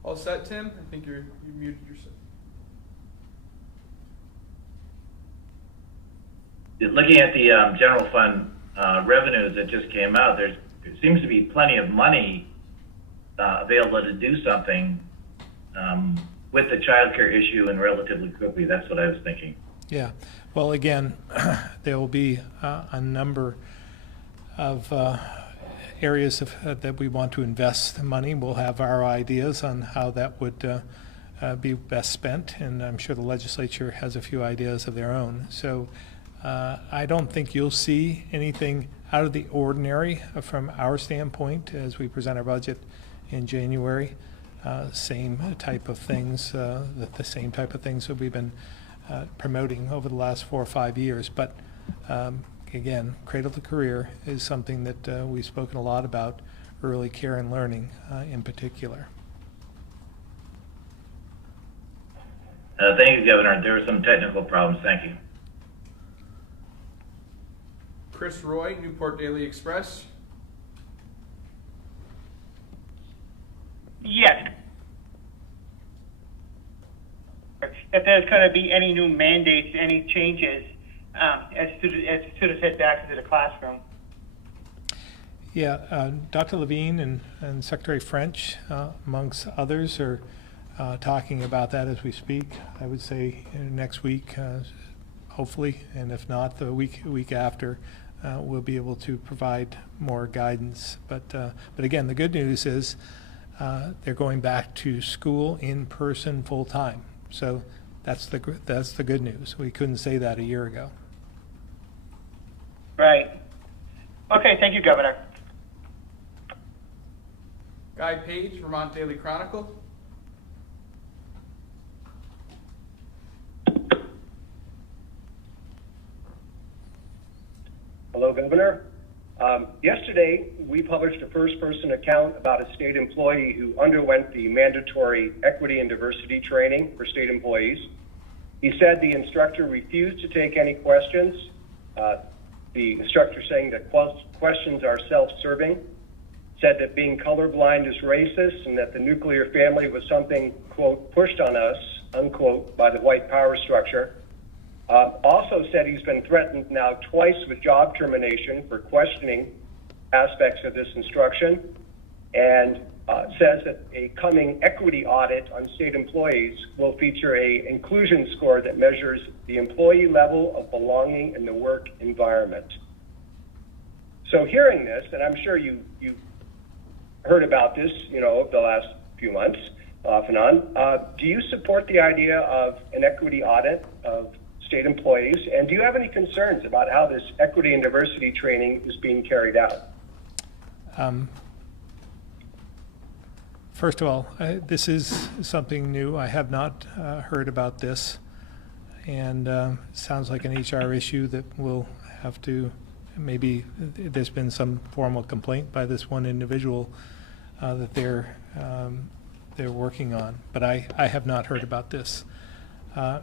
All set, Tim? I think you muted yourself. Looking at the general fund revenues that just came out, there seems to be plenty of money available to do something with the childcare issue and relatively quickly. That's what I was thinking. Yeah. Well, again, there will be a number of areas that we want to invest money. We'll have our ideas on how that would be best spent, and I'm sure the legislature has a few ideas of their own. So I don't think you'll see anything out of the ordinary from our standpoint as we present our budget in January. Same type of things, the same type of things that we've been promoting over the last 4 or 5 years. But again, cradle to career is something that we've spoken a lot about, early care and learning in particular. Thank you, Governor. There were some technical problems. Thank you. Chris Roy, Newport Daily Express. Yes. If there's going to be any new mandates, any changes as students head back into the classroom. Yeah, Dr. Levine and Secretary French, amongst others, are talking about that as we speak. I would say next week, hopefully, and if not, the week after, we'll be able to provide more guidance. But again, the good news is they're going back to school in person full time. So that's the good news. We couldn't say that a year ago. Right. Okay, thank you, Governor. Guy Page, Vermont Daily Chronicle. Hello, Governor. Yesterday, we published a first-person account about a state employee who underwent the mandatory equity and diversity training for state employees. He said the instructor refused to take any questions, the instructor saying that questions are self-serving, said that being colorblind is racist and that the nuclear family was something, quote, pushed on us, unquote, by the white power structure. Also said he's been threatened now twice with job termination for questioning aspects of this instruction, and says that a coming equity audit on state employees will feature a inclusion score that measures the employee level of belonging in the work environment. So hearing this, and I'm sure you heard about this, over the last few months, off and on, do you support the idea of an equity audit of state employees, and do you have any concerns about how this equity and diversity training is being carried out? First of all, this is something new. I have not heard about this, and sounds like an HR issue that we'll have to, maybe there's been some formal complaint by this one individual that they're working on, but I have not heard about this.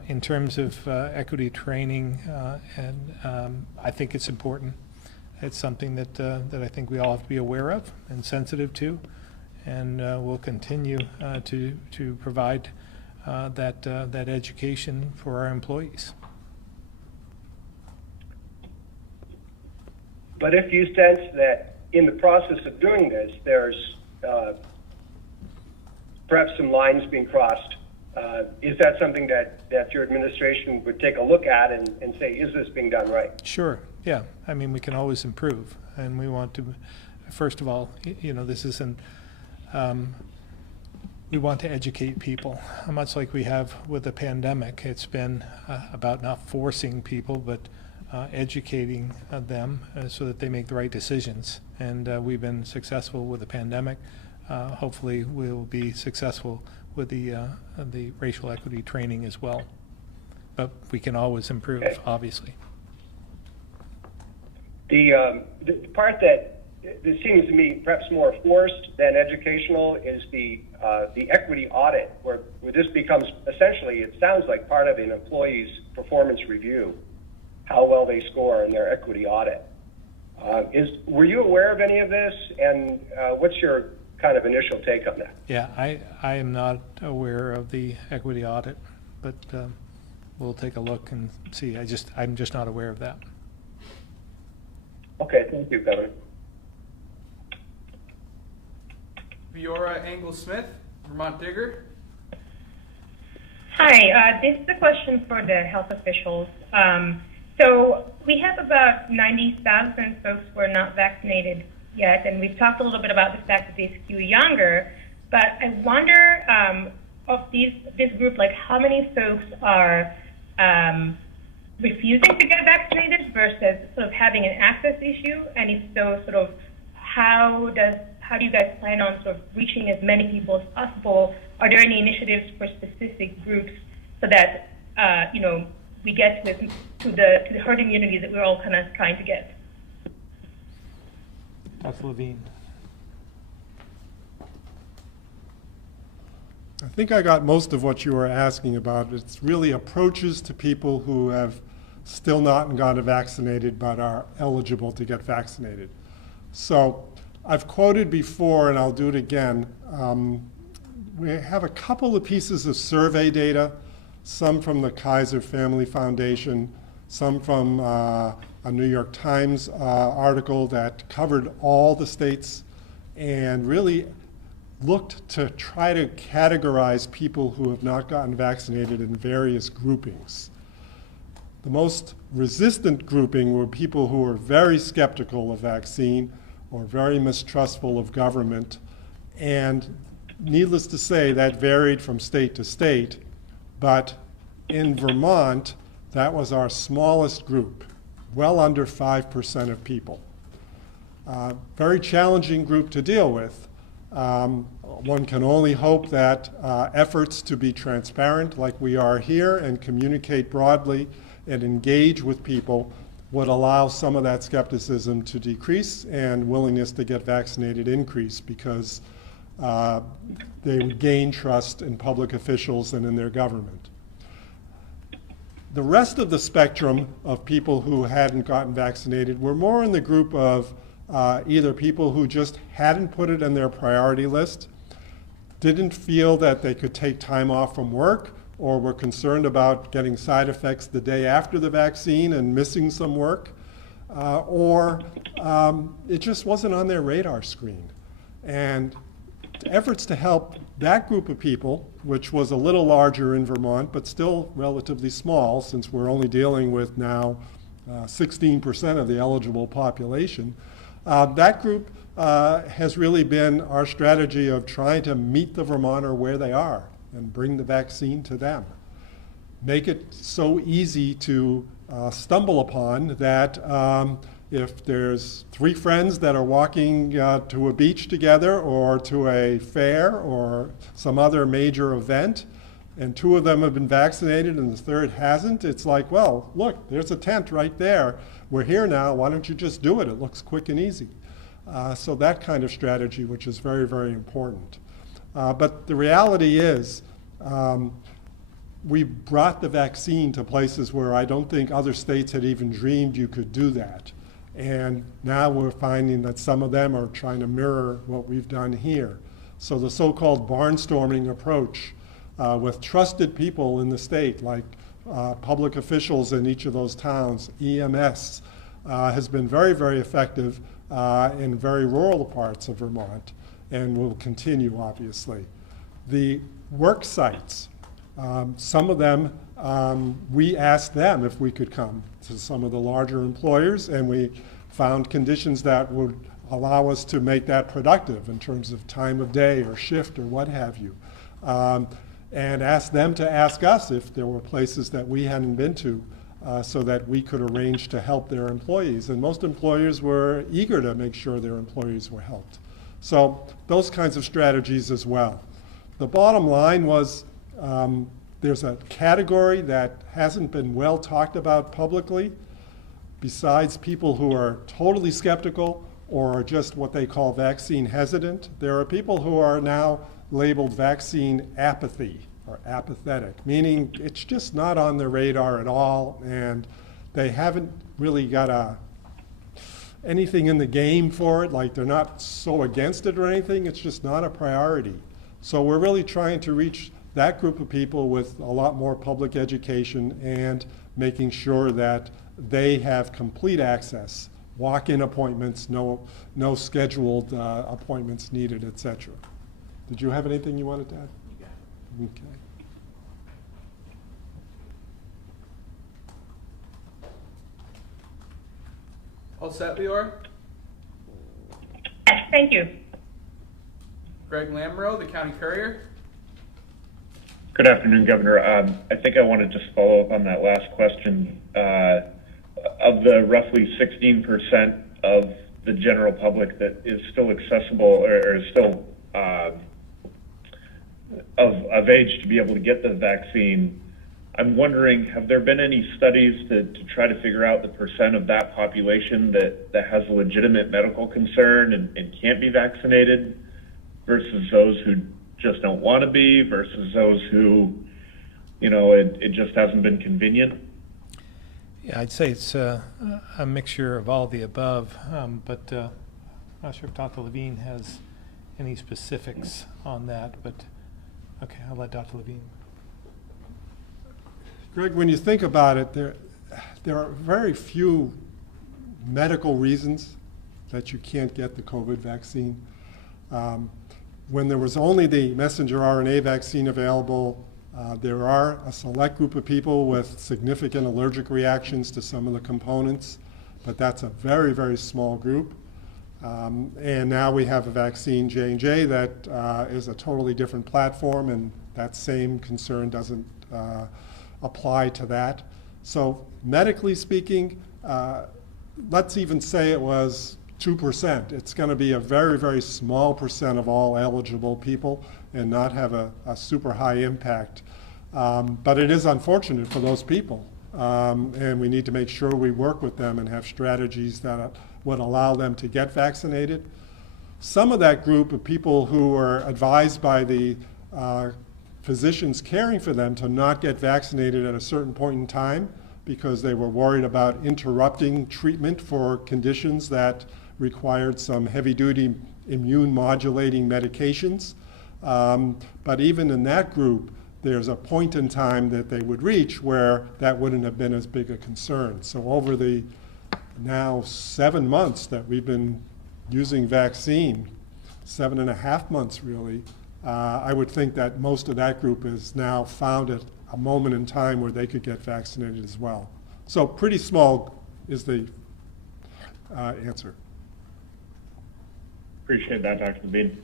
In terms of equity training, I think it's important. It's something that I think we all have to be aware of and sensitive to, and we'll continue to provide that education for our employees. But if you sense that in the process of doing this, there's perhaps some lines being crossed, is that something that your administration would take a look at and say, is this being done right? Sure, yeah. I mean, we can always improve. And we want to, first of all, this isn't, we want to educate people, much like we have with the pandemic. It's been about not forcing people, but educating them so that they make the right decisions. And we've been successful with the pandemic. Hopefully we'll be successful with the racial equity training as well. But we can always improve, obviously. The part that seems to me perhaps more forced than educational is the equity audit, where this becomes essentially, it sounds like part of an employee's performance review, how well they score in their equity audit. Were you aware of any of this, and what's your kind of initial take on that? Yeah, I am not aware of the equity audit, but we'll take a look and see. I'm just not aware of that. Okay, thank you, Governor. Viora Engel-Smith, Vermont Digger. Hi, this is a question for the health officials. So we have about 90,000 folks who are not vaccinated yet, and we've talked a little bit about the fact that they skew younger, but I wonder of this group, like how many folks are refusing to get vaccinated versus sort of having an access issue, and if so, sort of how do you guys plan on sort of reaching as many people as possible? Are there any initiatives for specific groups so that we get to the herd immunity that we're all kind of trying to get? Dr. Levine. I think I got most of what you were asking about. It's really approaches to people who have still not gotten vaccinated but are eligible to get vaccinated. So I've quoted before, and I'll do it again. We have a couple of pieces of survey data, some from the Kaiser Family Foundation, some from a New York Times article that covered all the states and really looked to try to categorize people who have not gotten vaccinated in various groupings. The most resistant grouping were people who were very skeptical of vaccine or very mistrustful of government, and needless to say, that varied from state to state, but in Vermont, that was our smallest group, well under 5% of people. Very challenging group to deal with. One can only hope that efforts to be transparent like we are here and communicate broadly and engage with people would allow some of that skepticism to decrease and willingness to get vaccinated increase, because they would gain trust in public officials and in their government. The rest of the spectrum of people who hadn't gotten vaccinated were more in the group of either people who just hadn't put it in their priority list, didn't feel that they could take time off from work, or were concerned about getting side effects the day after the vaccine and missing some work, or it just wasn't on their radar screen. And efforts to help that group of people, which was a little larger in Vermont, but still relatively small, since we're only dealing with now 16% of the eligible population, that group has really been our strategy of trying to meet the Vermonter where they are and bring the vaccine to them. Make it so easy to stumble upon that if there's 3 friends that are walking to a beach together or to a fair or some other major event, and 2 of them have been vaccinated and the 3rd hasn't, it's like, well, look, there's a tent right there. We're here now. Why don't you just do it? It looks quick and easy. So that kind of strategy, which is very, very important. But the reality is, we brought the vaccine to places where I don't think other states had even dreamed you could do that. And now we're finding that some of them are trying to mirror what we've done here. So the so-called barnstorming approach with trusted people in the state, like public officials in each of those towns, EMS, has been very, very effective in very rural parts of Vermont, and will continue, obviously. The work sites, some of them, we asked them if we could come to some of the larger employers, and we found conditions that would allow us to make that productive in terms of time of day or shift or what have you. And asked them to ask us if there were places that we hadn't been to so that we could arrange to help their employees. And most employers were eager to make sure their employees were helped. So those kinds of strategies as well. The bottom line was there's a category that hasn't been well talked about publicly, besides people who are totally skeptical or are just what they call vaccine hesitant. There are people who are now labeled vaccine apathy or apathetic, meaning it's just not on their radar at all, and they haven't really got anything in the game for it, like they're not so against it or anything, it's just not a priority. So we're really trying to reach that group of people with a lot more public education and making sure that they have complete access, walk-in appointments, no scheduled appointments needed, etc. Did you have anything you wanted to add? Okay. All set, Leora? Yes, thank you. Greg Lamoureux, the County Courier. Good afternoon, Governor. I think I want to just follow up on that last question. Of the roughly 16% of the general public that is still accessible or is still of age to be able to get the vaccine, I'm wondering, have there been any studies to try to figure out the percent of that population that has a legitimate medical concern and can't be vaccinated versus those who just don't want to be versus those who, it just hasn't been convenient? Yeah, I'd say it's a mixture of all the above, but I'm not sure if Dr. Levine has any specifics on that, but okay, I'll let Dr. Levine. Greg, when you think about it, there are very few medical reasons that you can't get the COVID vaccine. When there was only the messenger RNA vaccine available, there are a select group of people with significant allergic reactions to some of the components, but that's a very, very small group. And now we have a vaccine, J&J, that is a totally different platform, and that same concern doesn't apply to that. So medically speaking, let's even say it was 2%. It's going to be a very, very small percent of all eligible people and not have a super high impact. But it is unfortunate for those people. And we need to make sure we work with them and have strategies that would allow them to get vaccinated. Some of that group of people who are advised by the physicians caring for them to not get vaccinated at a certain point in time because they were worried about interrupting treatment for conditions that required some heavy-duty immune modulating medications. But even in that group, there's a point in time that they would reach where that wouldn't have been as big a concern. So over the now 7 months that we've been using vaccine, 7.5 months really, I would think that most of that group is now found at a moment in time where they could get vaccinated as well. So pretty small is the answer. Appreciate that, Dr. Levine.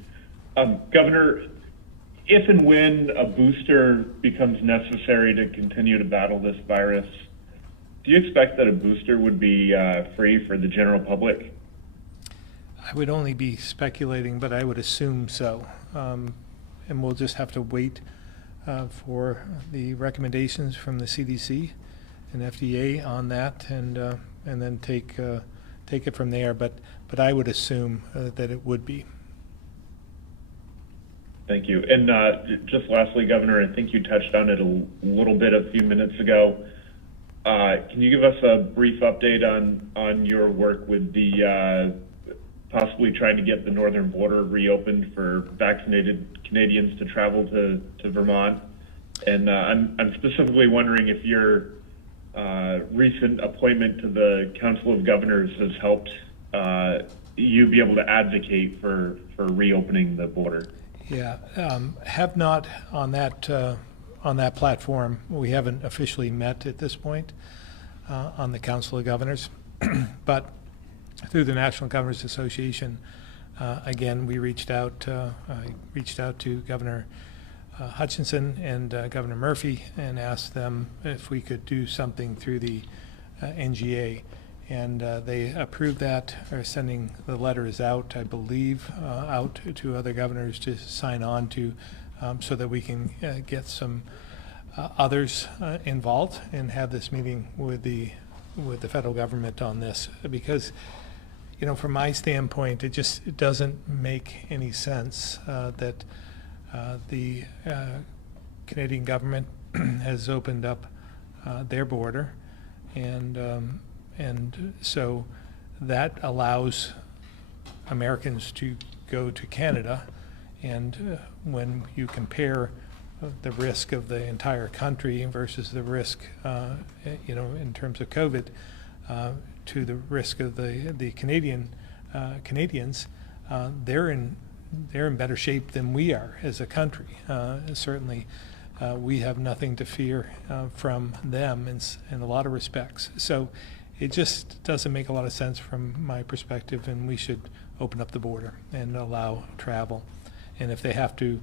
Governor, if and when a booster becomes necessary to continue to battle this virus, do you expect that a booster would be free for the general public? I would only be speculating, but I would assume so. And we'll just have to wait for the recommendations from the CDC and FDA on that, and then take it from there. But I would assume that it would be. Thank you. And just lastly, Governor, I think you touched on it a little bit a few minutes ago. Can you give us a brief update on your work with the possibly trying to get the northern border reopened for vaccinated Canadians to travel to Vermont? And I'm specifically wondering if your recent appointment to the Council of Governors has helped you be able to advocate for reopening the border. Yeah, have not on that platform. We haven't officially met at this point on the Council of Governors, but through the National Governors Association, again, I reached out to Governor Hutchinson and Governor Murphy and asked them if we could do something through the NGA. And they approved that, are sending the letters out, I believe, out to other governors to sign on to, so that we can get some others involved and have this meeting with the federal government on this. Because, you know, from my standpoint, it doesn't make any sense that the Canadian government has opened up their border, and so that allows Americans to go to Canada, and when you compare the risk of the entire country versus the risk, you know, in terms of COVID, to the risk of the Canadians, they're in better shape than we are as a country. Certainly, we have nothing to fear from them in a lot of respects. So it just doesn't make a lot of sense from my perspective, and we should open up the border and allow travel. And if they have to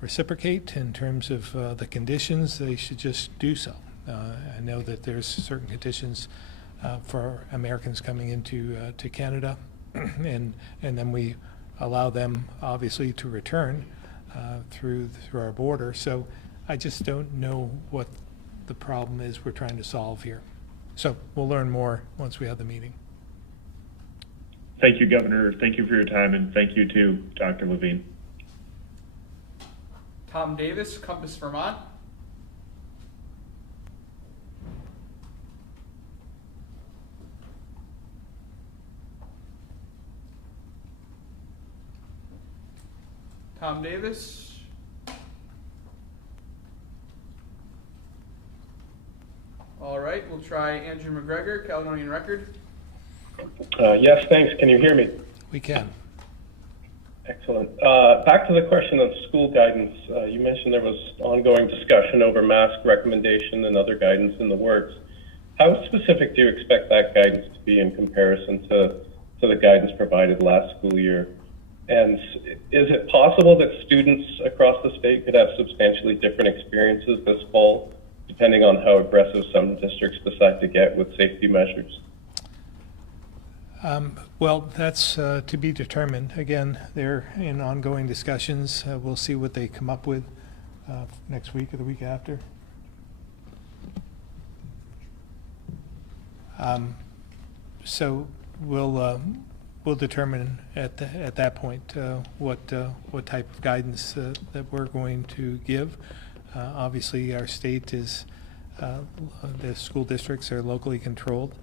reciprocate in terms of the conditions, they should just do so. I know that there's certain conditions for Americans coming into to Canada, and then we allow them obviously to return through our border. So I just don't know what the problem is we're trying to solve here. So we'll learn more once we have the meeting. Thank you, Governor. Thank you for your time, and thank you to Dr. Levine. Tom Davis, Compass Vermont. Tom Davis. All right, we'll try Andrew McGregor, Caledonian Record. Yes, thanks. Can you hear me? We can. Excellent. Back to the question of school guidance. You mentioned there was ongoing discussion over mask recommendation and other guidance in the works. How specific do you expect that guidance to be in comparison to the guidance provided last school year? And is it possible that students across the state could have substantially different experiences this fall, depending on how aggressive some districts decide to get with safety measures? Well, that's to be determined. Again, they're in ongoing discussions. We'll see what they come up with next week or the week after. So we'll determine at that point what type of guidance that we're going to give. Obviously, our state is the school districts are locally controlled.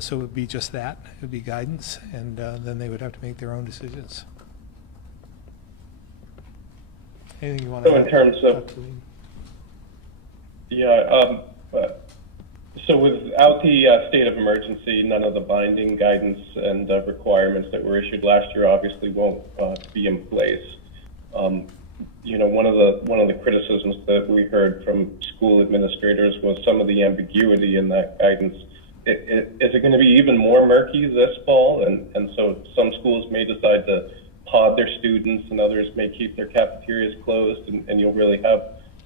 So it would be just that. It would be guidance, and then they would have to make their own decisions. Anything you want to add? So in terms of, so without the state of emergency, none of the binding guidance and requirements that were issued last year obviously won't be in place. You know, one of the criticisms that we heard from school administrators was some of the ambiguity in that guidance. Is it going to be even more murky this fall? And so some schools may decide to pod their students, and others may keep their cafeterias closed, and you'll really have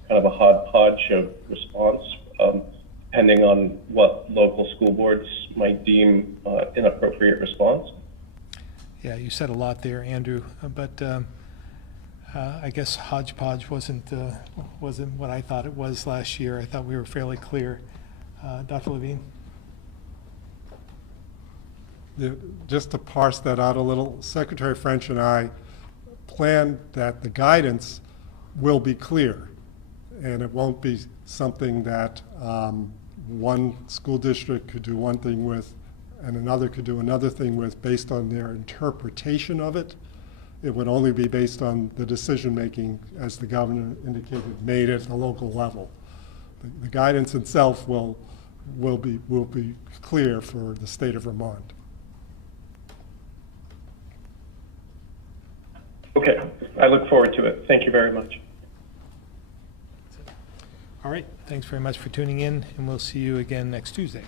kind of a hodgepodge of response, depending on what local school boards might deem inappropriate response. Yeah, you said a lot there, Andrew, but I guess hodgepodge wasn't what I thought it was last year. I thought we were fairly clear. Dr. Levine? Just to parse that out a little, Secretary French and I planned that the guidance will be clear, and it won't be something that one school district could do one thing with and another could do another thing with based on their interpretation of it. It would only be based on the decision-making, as the governor indicated, made at the local level. The guidance itself will be clear for the state of Vermont. Okay, I look forward to it. Thank you very much. All right, thanks very much for tuning in, and we'll see you again next Tuesday.